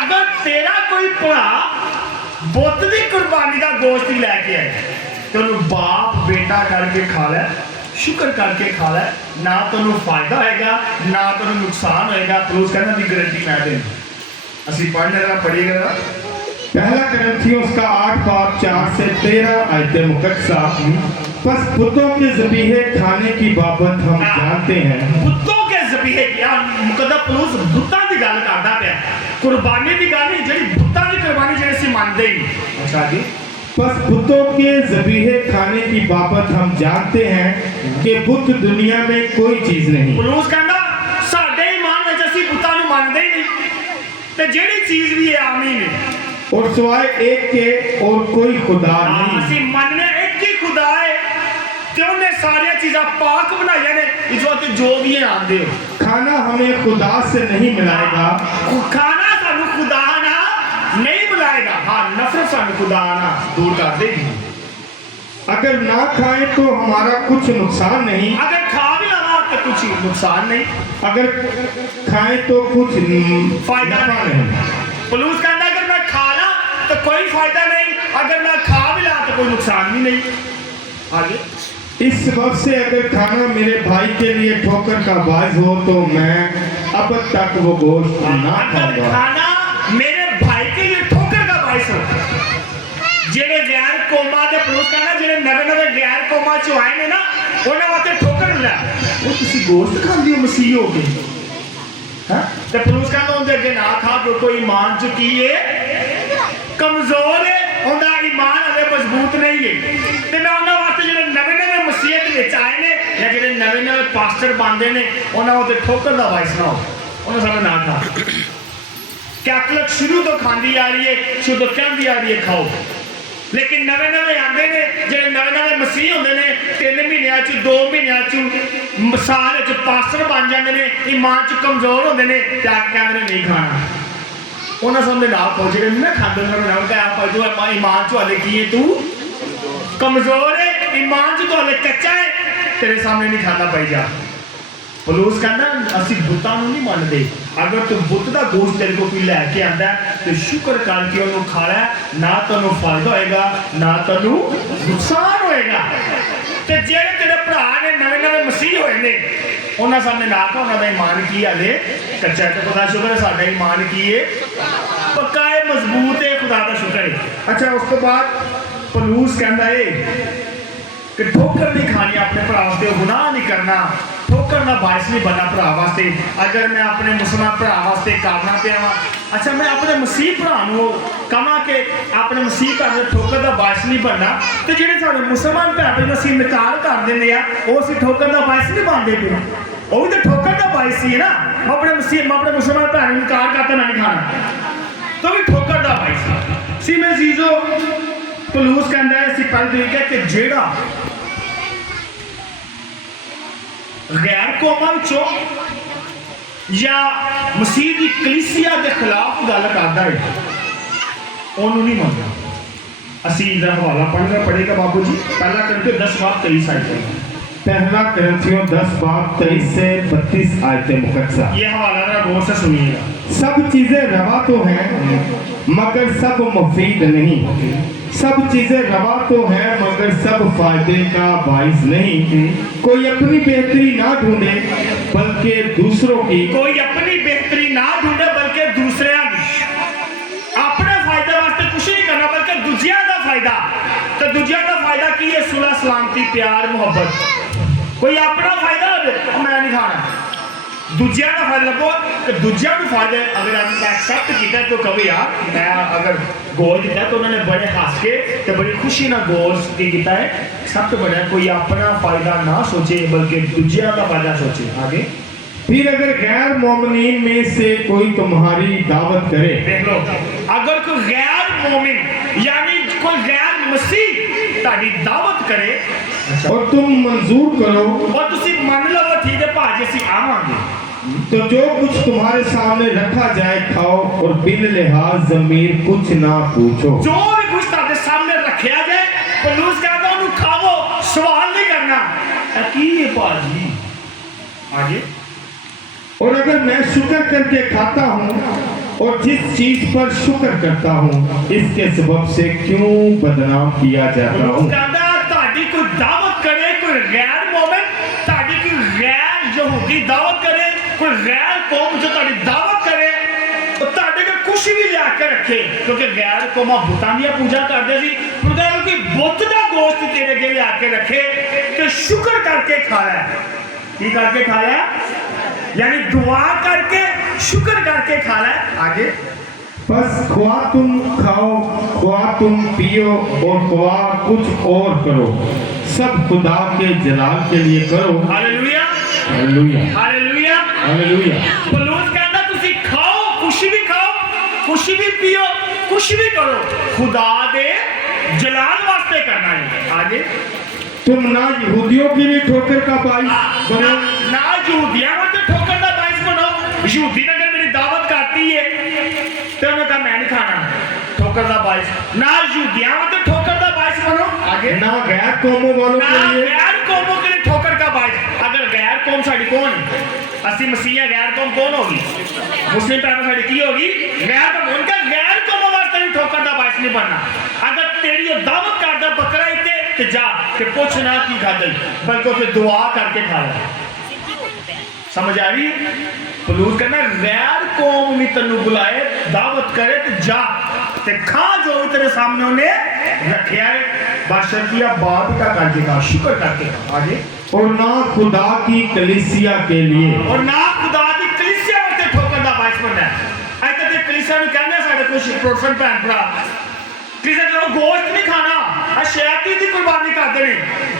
ਅਗਰ ਤੇਰਾ ਕੋਈ ਭਰਾ ਬੁੱਧ ਦੀ ਕੁਰਬਾਨੀ ਦਾ ਗੋਸ਼ਤ ਹੀ ਲੈ ਕੇ ਆਏ ਤੇ ਉਹਨੂੰ ਬਾਪ ਬੇਟਾ ਕਰਕੇ ਖਾ ਲੈ शुक्र करके खा लै ना तो फायदा होएगा ना तो नुकसान होएगा पौलुस कहना की गारंटी मैं देना असि पढ़ने का पढ़िएगा पहला करंथियों का 8 बाब 4 से 13 आयतें मुकद्दसा बस बुतों के ज़बीहे खाने की बाबत हम जानते हैं बुतों के ज़बीहे क्या मुकद्दस पौलुस बुतां दी गल करदा पिया कुर्बानी दी गल नहीं जेड़ी बुतां दी कुर्बानी जेड़ी असीं मनदे ही अच्छा जी बस बुतों के ज़बीहे खाने की बाबत हम जानते हैं कि बुत दुनिया में कोई चीज नहीं पौलुस कहंदा साडे ईमान विच असीं बुतां नूं मनदे ही नहीं ते जेड़ी चीज भी है आम ही ने और सिवाय एक के और कोई खुदा नहीं असीं मनने एक ही खुदा है ते उन्हें सारी चीज़ां पाक बनाईयां ने इस वक्त जो भी है आंदे हो खाना हमें खुदा से नहीं मिलाएगा खाना सानू खुदा ना नहीं मिलाएगा हाँ नफरत सानू खुदा ना दूर कर देगी अगर ना खाएं तो हमारा कुछ नुकसान नहीं अगर खा भी लगा तो कुछ नुकसान नहीं अगर खाएं तो कुछ फायदा नहीं पौलुस कहता अगर मैं खा ला तो कोई फायदा नहीं अगर मैं खा भी ला तो कोई नुकसान भी नहीं आगे इस सबब से अगर खाना मेरे भाई के लिए ठोकर का बाज हो तो मैं अब तक वो गोश्त ना खाऊंगा खाना मेरे भाई के लिए ठोकर का बाइस हो जेड़े गैर कौमा दे पौलुस कहना जेड़े नवे गैर कौमा चो आए ने ना उन्हें वास्ते ठोकर मिला वो किसी गोश्त खांदी हो मसीह हो गए हां ते पौलुस कहना उनके अगे ना खा कोई ईमान च की है कमजोर है उनका ईमान अजे मजबूत नहीं है ते मैं उन्हां वास्ते जेड़े नवे मसीहत विच आए ने या जेड़े नवे पास्टर बनदे ने उन्हां वास्ते ठोकर दा वाइस ना हो उन्हें सामने ना खा कैथलिक शुरू तो खांदी आ रही है शुरू तो कहती आ रही है खाओ लेकिन नवे आते हैं जो नवे मसीह होंगे ने 3 महीनों 2 महीनों साल पास्टर बन जाते हैं ईमान च कमजोर होंगे ने कहते हैं नहीं खाना उन्होंने सामने ना खाओ जो नहीं खाते उन्होंने जो ईमान च हाले की है तू कमजोर है ईमान च तो हाले कच्चा है तेरे सामने नहीं खाना पाई जा पौलुस कहना असीं बुतां नूं नहीं मनदे अगर तू बुत दा गोश्त तेरे को कोई लैके आंदा तो शुक्र करके उन्होंने खा लै ना तैनूं फायदा होएगा ना तैनूं नुकसान होएगा ते जेड़े तेरे भरा ने नवे मसीह होए ने उन्हां सामने ना खा उन्हां दा ईमान की हाले कच्चा ते खुदा शुक्र है साडा ईमान की है पक्का है मजबूत है खुदा दा शुक्र है अच्छा उस तो बाद पौलुस कहंदा है कि ठोकर नहीं खानी अपने भरा वास्ते गुनाह नहीं करना ठोकर ना बायस नहीं बनना भरा वास्ते अगर मैं अपने मुसलमान भरा वास्ते करना पिया अच्छा मैं अपने मसीह भरा कहा कि अपने मसीह भरा ठोकर का बायस नहीं बनना तो जो सारे मुसलमान भैन असीं इनकार कर देंगे वो असीं ठोकर का बायस नहीं बनते पे वो भी तो ठोकर का बायस ही है ना मैं अपने मुसलमान भैन इनकार करता ना नहीं खाना तो भी ठोकर का बायस सी मैं चीज़ों पौलुस कहता है असीं पहले तरीका कि जेड़ा गैर कौमां विचों या मसीह की कलीसिया के खिलाफ गल करता है ਉਹਨੂੰ ਨਹੀਂ ਮੰਨਣਾ। ਅਸੀਂ ਇਹਦਾ ਹਵਾਲਾ पढ़ेगा बाबू जी, पहला करके 10 बाब 23 आयतें। पहला करंथियों 10 बाब 23 से 32 आयतें मुकद्दसा। ये हवाला जरा गौर से सुनिएगा। सब चीजें रवा तो हैं मगर सब मुफीद नहीं, सब चीजें रवा तो हैं मगर सब फायदे का बाइस नहीं। कोई अपनी बेहतरी ना ढूंढे बल्कि दूसरों की, कोई अपनी बेहतरी ना ढूंढे बल्कि दूसरे अपने फायदे वास्ते कुछ नहीं करना बल्कि दूजिया का फायदा। तो दूजिया का फायदा की है? सुलह सलामती प्यार मोहब्बत। कोई अपना फायदा हो मैं नहीं खाना, दूजिया का फायदा लगो तो दूजिया भी फायदे अगर एक्सेप्ट किया तो कभी यार मैं अगर गोल दिता तो उन्होंने बड़े हंस के तो बड़ी खुशी ना गोल किया है। सब तो बड़ा कोई अपना फायदा ना सोचे बल्कि दूजिया का फायदा सोचे। आगे फिर अगर गैर मोमिनीन में से कोई तुम्हारी दावत करे, देख लो, अगर कोई गैर मोमिन यानी कोई गैर मसीह ताड़ी दावत करे और तुम मंजूर करो और तुसी मान लो ठीक है भाजी ਅਸੀਂ आवांगे, तो जो कुछ तुम्हारे सामने रखा जाए खाओ और बिन लिहाज ज़मीर कुछ ना पूछो। जो भी कुछ तारे सामने रखा जाए पलूस कहता उन्हें खाओ, सवाल नहीं करना। की है भाजी? आगे और अगर मैं शुक्र करके खाता हूँ और जिस चीज पर शुक्र करता हूँ इसके सबब से क्यों बदनाम किया जाता हूँ। कोई दावत करे, कोई गैर मोमिन ताड़ी कोई गैर यहूदी दावत करे, कोई गैर कौम जो ताड़ी दावत करे तो ताड़े के कुछ भी ला के रखे, क्योंकि गैर कौमा बुतां दी पूजा करते सी, उनका कोई बुत दा गोश्त तेरे के ला के रखे तो शुक्र करके खाया। की करके खाया? यानी दुआ करके शुक्र करके खाना है। आगे बस ख्वा तुम खाओ, ख्वा तुम पियो और ख्वा कुछ और करो, सब खुदा के जलाल के लिए करो। Hallelujah hallelujah hallelujah hallelujah. पौलुस कहता तुसी खाओ, कुछ भी खाओ, कुछ भी पियो, कुछ भी करो, खुदा दे जलाल वास्ते करना है। आगे तुम ना यहूदियों के लिए ठोकर का बाइस बनो, ना यहूदियों वास्ते ठोकर का बाइस बनो। यहूदी ने अगर मेरी दावत करती है तो उन्होंने कहा मैं नहीं खाना, ठोकर का बाइस। ना यहूदियों वास्ते ठोकर का बाइस बनो। आगे ना गैर कौमों वालों ना के लिए, गैर कौमों के लिए ठोकर का बाइस। अगर गैर कौम साड़ी कौन है? असि मसीह गैर कौम कौन होगी? मुस्लिम पैदा साड़ी की होगी? गैर कौम। उनका गैर कौमों वास्ते भी ठोकर का बाइस नहीं बनना। अगर तेरी दावत करदा बकरा इते ते जा के पूछ ना की खादल बल्कि उसे दुआ करके खाया। समझ आ रही है? पलूस कहना गैर कौम भी तेनू बुलाए दावत करे तो जा ते खा जो भी तेरे सामने उन्हें रखा है, बाशर्तिया बात का करके खा, शुक्र करके खा। आगे और ना खुदा की कलीसिया के लिए, और ना खुदा की कलीसिया वास्ते ठोकर दा बाइस बनना है। ऐसे ते कलीसिया नु कहंदे साडे कुछ प्रोटेस्टेंट भैन भरा कलीसिया नु गोश्त नहीं खाना, आ शैतानी दी कुर्बानी करदे ने,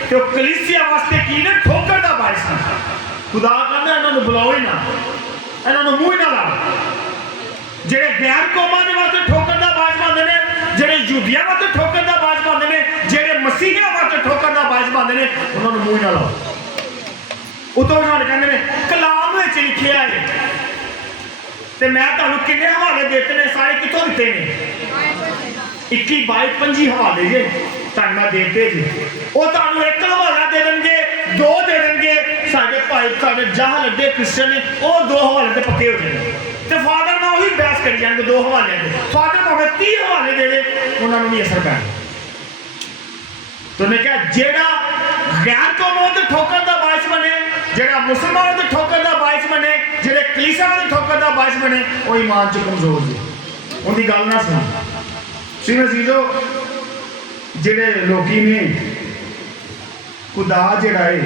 ते कलीसिया वास्ते की ने ठोकर दा बाइस है। खुदा कहंदा इन्हां नु बुलाओ ही ना, इन्हां नु मुंह ही ना लाओ। जेड़े गैर कौमां दे वास्ते ठोकर दा बाइस बनदे ने, जेड़े यहूदियां वास्ते ठोकर दा बाइस बनदे ने, जेड़े मसीहियां वास्ते ठोकर दा बाइस बनदे ने, उन्हां नु मुंह ही ना लाओ। उतो उन्होंने कहते हैं कलाम में लिखिया है ते मैं तुहानू किन्ने हवाले देते ने, सारे कितों दिते ने? 21 22 25 हवाले जे तुहानू मैं देते जे। वो तुहानू एक हवाला दे देंगे, दो दे देंगे, साडे भाई साडे जाह लगे क्रिश्चियन ने वो 2 हवाले ते पक्के हो जाएंगे। ते फादर ना वही बहस करी जाएंगे 2 हवाले दे, फादर भावें 30 हवाले दे दे उन्होंने नहीं असर पैना। तो उन्हें कहा जेड़ा गैर कौमों ते ठोकर दा बाइस बने, जेड़ा मुसलमानों ते ठोकर दा बाइस बने, जेड़े कलीसिया ते ठोकर दा बाइस बने, वो ईमान च कमजोर जी। उनकी गल ना सुनो। सिंह अजीजो जेड़े लोकी ने खुदा जेड़ा है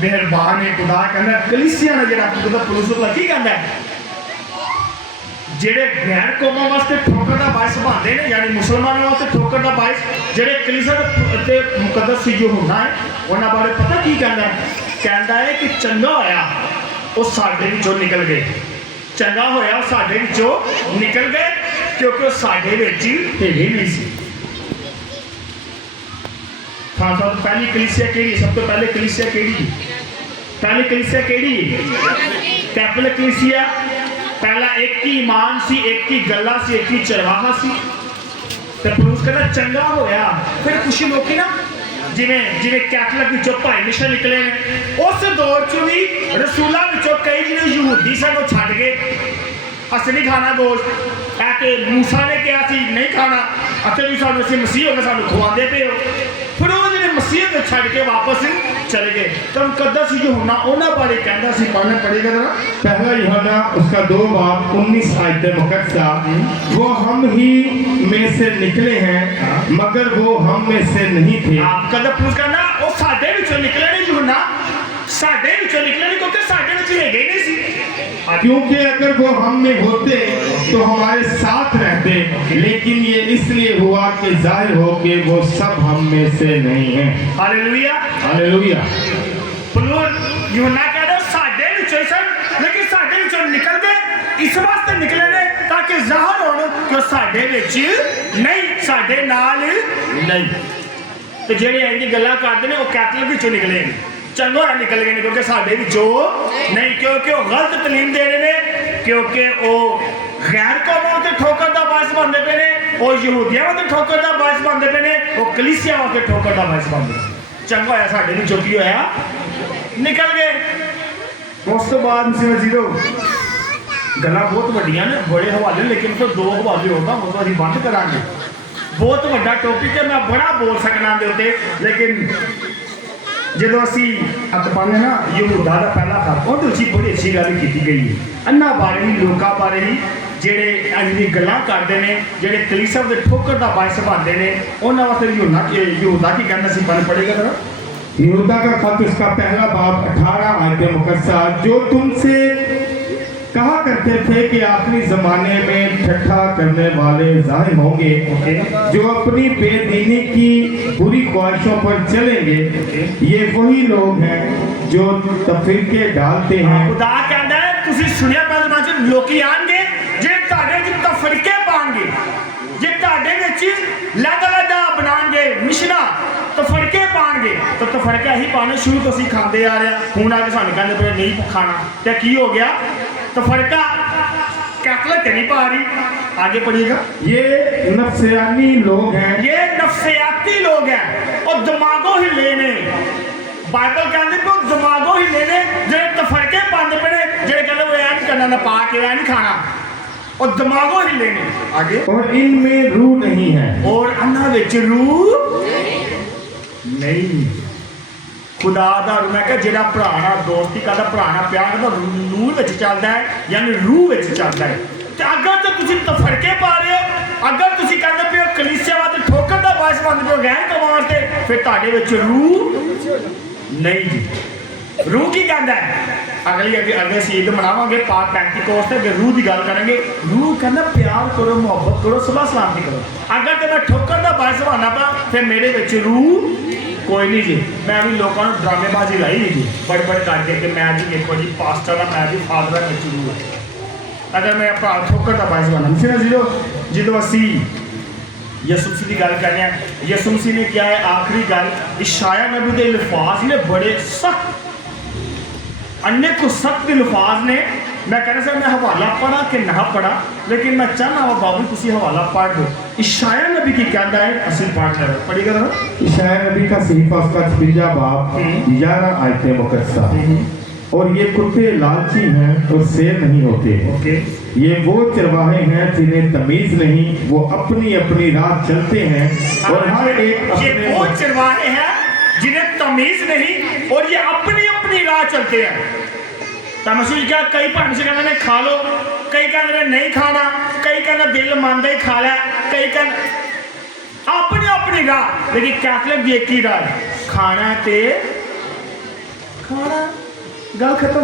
मेहरबान है, खुदा कहंदा कलीसिया ने जेड़ा खुदा पलूस दा की कहंदा है जेड़े गैर कौमां वास्ते ठोकर दा बाइस बनदे ने, यानी मुसलमानों वास्ते ठोकर दा बाइस, जेड़े कलीसिया ते मुकद्दस जो होना है उन्हां बारे पता की कहंदा है? कहंदा है कि चंगा होया वो साडे विचों निकल गए, चंगा होया वो साडे विचों निकल गए क्योंकि वो साडे विच ही नहीं सी। हाँ सब पहली कलीसिया केड़ी? सब तो पहले कलीसिया केड़ी? पहली कलीसिया केड़ी? कैथोलिक कलीसिया। पहला एक ही ईमान सी, एक ही गल्ला सी, एक ही चरवाहा सी। ਤੇ ਪਲੂਸ ਕਹਿੰਦਾ ਚੰਗਾ ਹੋਇਆ। ਫਿਰ ਕੁਛ ਲੋਕੀ ਨਾ ਜਿਵੇਂ ਜਿਵੇਂ ਕੈਥਲਿਕ ਵਿੱਚੋਂ ਭਾਈ ਮਿਸ਼ਨ ਨਿਕਲੇ ਨੇ, ਉਸ ਦੌਰ 'ਚ ਵੀ ਰਸੂਲਾਂ ਵਿੱਚੋਂ ਕਈ ਜਿਹੜੇ ਯਹੂਦੀ ਸਨ ਉਹ ਛੱਡ ਗਏ, ਅਸੀਂ ਨਹੀਂ ਖਾਣਾ ਗੋਸ਼ਤ। ਇਹ ਕਿ ਮੂਸਾ ਨੇ ਕਿਹਾ ਸੀ ਨਹੀਂ ਖਾਣਾ, ਅਤੇ ਵੀ ਸਾਨੂੰ ਅਸੀਂ ਮਸੀਹ ਹੋ ਕੇ ਸਾਨੂੰ ਖਵਾਉਂਦੇ ਪਏ ਹੋ। ਫਿਰ ਉਹ ਜਿਹੜੇ ਮਸੀਹ ਤੋਂ ਛੱਡ ਕੇ ਵਾਪਸ चले गए। तो कदा सी यूहन्ना उन्हां बारे कहंदा सी, पढ़ना पड़ेगा ना। पहला यूहन्ना उसका 2 बाब 19 आयत मुकद्दसा, वो हम ही में से निकले हैं मगर वो हम में से नहीं थे। आप कदा प्रूफ करना वो साडे विचों निकले नहीं यूहन्ना, साडे विचों निकले नहीं क्योंकि साडे विच हैगे नहीं सी। क्योंकि अगर वो हम में होते तो हमारे साथ रहते, लेकिन ये इसलिए हुआ कि जाहिर हो कि वो सब हम में से नहीं है। Hallelujah hallelujah. प्रूफ यूहन्ना कहदा साडे विचों सन, लेकिन साडे विचों निकल गए इस वास्ते निकले ने ताकि जाहिर होण कि साडे विच नहीं, साडे नाल नहीं। ते जेड़े इंज गल्लां करदे ने वो कैथलिक विचों निकले ने, चंगा होया निकल गए ने क्योंकि साडे विचों नहीं, क्योंकि वो गलत तलीम दे रहे ने, क्योंकि वो गैर कौमां ते ठोकर दा बायस बनदे पे ने, वो यहूदियां वास्ते ठोकर दा बायस बनदे पे ने, वो कलीसिया वास्ते ठोकर दा बायस बनदे। चंगा होया साडे विचों की होया निकल गए। उस तो बाद मुसीबत जीरो गल्लां बहुत वड्डियां ने, बड़े हवाले, लेकिन तो 2 हवाले होता वो तो असीं बंद करांगे। बहुत वड्डा टॉपिक है, मैं बड़ा बोल सकना दे उत्ते, लेकिन ਜਦੋਂ ਅਸੀਂ ਹੱਥ ਪਾਉਂਦੇ ਨਾ ਯਹੂਦਾ ਦਾ ਪਹਿਲਾ ਖਤ, ਉਹਦੇ ਵਿੱਚ ਬੜੀ ਅੱਛੀ ਗੱਲ ਕੀਤੀ ਗਈ ਹੈ ਅੰਨਾ ਬਾਰੇ ਹੀ, ਲੋਕਾਂ ਬਾਰੇ ਹੀ, ਜਿਹੜੇ ਇੰਜ ਦੀ ਗੱਲਾਂ ਕਰਦੇ ਨੇ, ਜਿਹੜੇ ਕਲੀਸਿਆ ਦੇ ਠੋਕਰ ਦਾ ਬਾਇਸ ਬਣਦੇ ਨੇ, ਉਹਨਾਂ ਵਾਸਤੇ ਯਹੂਦਾ ਕੀ ਕਹਿੰਦਾ ਸੀ, ਪੜੇਗਾ ਜਰਾ। यहूदा का खत उसका पहला बाब 18 आयत मुकद्दसा, जो तुमसे कहा करते थे कि आखिरी जमाने में ठट्ठा करने वाले जाहिर होंगे, जो अपनी बेदीनी की बुरी ख्वाहिशों पर चलेंगे, ये वही लोग हैं जो तफरीके डालते हैं। खुदा कहता है तुसी सुनिया पहले में लोकी आएंगे जे ਤੁਹਾਡੇ ਵਿੱਚ ਤਫਰੀਕੇ ਪਾਣਗੇ, ਜੇ ਤੁਹਾਡੇ ਵਿੱਚ ਲਗਾ ਬਣਾਣਗੇ ਮਿਸ਼ਨਾ ਤਫਰੀਕੇ ਪਾਣਗੇ, ਤਾਂ ਤਫਰੀਕਾ ਹੀ ਪਾਣੇ ਸ਼ੁਰੂ ਤੋਂ ਅਸੀਂ ਖਾਂਦੇ ਆ ਰਹੇ, ਹੁਣ ਆ ਕੇ ਸਾਨੂੰ ਕਹਿੰਦੇ ਪਏ ਨਹੀਂ ਖਾਣਾ, ਤੇ ਕੀ ਹੋ ਗਿਆ तफरका कैथलिक नहीं पा रही। आगे पढ़िएगा। ये नफसियाती लोग हैं, ये नफसियाती लोग हैं और दिमागों ही लेने, बाइबल कहते तो दिमागों ही लेने, जो तफरके पाते पे ने, जो कहते वो ऐ नहीं करना ना पा के ऐ नहीं खाना, और दिमागों ही लेने। आगे और इनमें रूह नहीं है, और अन्ना विच रूह नहीं। खुदा दा मैं कहा जेड़ा भरा नाल दोस्ती करदा, भरा नाल प्यार करदा, रूह विच चलदा है, यानी रूह विच चलदा है। ते अगर तो तुसीं तफरके पा रहे हो, अगर तुसीं कहंदे पिओ कलीसिया वास्ते ठोकर दा बायस बनदे पिओ गैर कौमां वास्ते, फिर तुहाडे विच रूह नहीं जी। रूह की कहंदा है, अगले सीद मनावांगे पाक पेंटिकोस्ट ते रूह की गल करेंगे। रूह कहंदा प्यार करो, मुहब्बत करो, सलाह सलामती करो। अगर तो मैं ठोकर दा बायस बनना पा, फिर मेरे विच रूह कोई नहीं जी। मैं भी लोगों ने ड्रामेबाजी लाई नहीं जी, बड़े बड़े करके कि मैं जी देखो जी पास्टर का, मैं जी फादर का जरूर है। अगर मैं भरा ठोकर का बायस बनना सिर्फ जो असी यसु मसीह की गल करने, यसु मसीह ने क्या है आखिरी गल, इशाया नबी के अल्फाज ने बड़े सख्त, अन्य को सख्त अल्फाज ने। मैं कहना सर मैं हवाला पढ़ा कि ना पढ़ा, लेकिन मैं चाहना वा बाबू तुसी हवाला पढ़ दो। इशाया नबी की कहता है असि पाठ कर पढ़ेगा ना। इशाया नबी का सहीफा उसका 56 बाब 11 आयत मुकद्दसा, और ये कुत्ते लालची हैं और शेर नहीं होते, ये वो चरवाहे हैं जिन्हें तमीज नहीं, वो अपनी अपनी राह चलते हैं, और हर एक ये वो चरवाहे हैं जिन्हें तमीज नहीं, और ये अपनी अपनी राह चलते हैं। तमसीज क्या कई भाई से कहते खा लो, कई कहते नहीं खाना, कई कहते दिल मानते ही खा लिया, कई कहते अपनी अपनी राह। लेकिन कैथलिक की एक ही राह, खाना ते खाना, गल खत्म,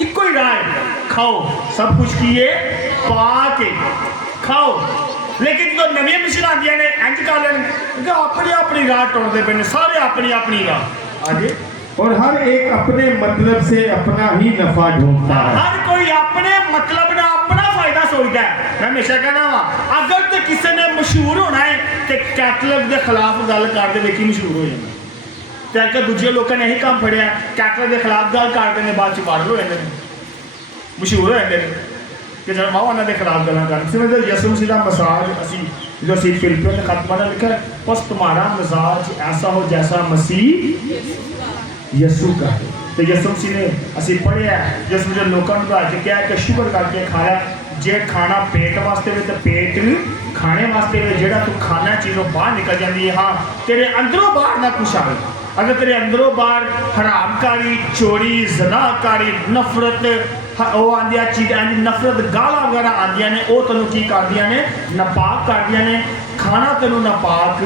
इको ही राह है, खाओ सब कुछ किए पा के खाओ। लेकिन जो नवी मिशन आदि ने इंज कर लेने अपनी अपनी राह टुरते पे, सारे अपनी अपनी राह। आगे और हर एक अपने मतलब से अपना ही नफा ढूंढता है, हर कोई अपने मतलब ना अपना फायदा सोचता है। मैं हमेशा कहना वा अगर तो किसी ने मशहूर होना है तो कैथलिक के खिलाफ गल करते देखी मशहूर हो जाए, तो दूजे लोगों ने यही काम फड़िया, कैथलिक के खिलाफ गल करते हैं, बाद वायरल हो जाते हैं, मशहूर हो जाते हैं कि चलो वाह उन्होंने खिलाफ गल्लां कर। सिर्फ यसू मसीह का मसाज असी जो सी फिलिपियों ने खत में लिखा है, बस तुम्हारा मिजाज ऐसा हो जैसा मसीह यीशु का है। तो यीशु मसीह ने असी पढ़िया जिस जो लोगों को अज क्या कि शुगर करके खाया, जे खाना पेट वास्ते भी तो पेट खाने वास्ते भी, जेड़ा तू खाना चीज़ों बाहर निकल जाती है। हाँ, तेरे अंदरों बाहर ना कुछ आए। अगर तेरे अंदरों बाहर हरामकारी, चोरी, जनाकारी, नफरत वो आंदिया चीज़ नफरत गाला वगैरह आंदिया ने, वो तेन की कर दिया ने, नापाक कर दिया ने। खाना तेन नापाक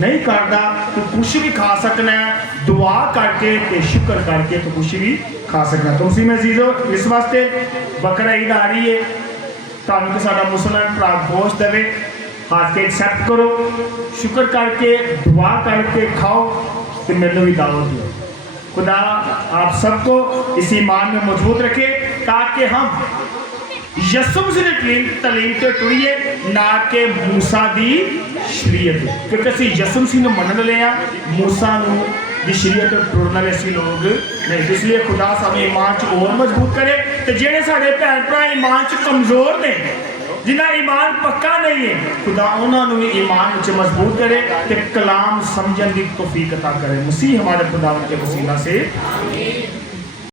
नहीं करता, तू कुछ भी खा सकना है, दुआ करके ते शुक्र करके तो कुछ भी खा सकना। तो उसी में जीरो इस वास्ते बकरा ईद आ रही है, ताकि तो साडा मुसलमान भरा गोश्त देवे, हाथ के एक्सेप्ट करो, शुक्र करके दुआ करके खाओ, तो मैंने भी दावत दो। खुदा आप सबको इस ईमान में मजबूत रखे ताकि हम यीशु मसीह की तलीम तो टुरिए ना कि मूसा दी शरीयत, क्योंकि असी यीशु मसीह को मन लिया, मूसा की शरीयत टुरन वाले असी लोग नहीं। इसलिए खुदा सानू ईमान च और मजबूत करे, तो जेडे साडे भैन भरा ईमान च कमजोर ने, जिन्हें ईमान पक्का नहीं है, खुदा उन्होंने भी ईमान च मजबूत करे, तो कलाम समझने की तौफीक अता करे। मसीह हमारे खुदा के वसीला से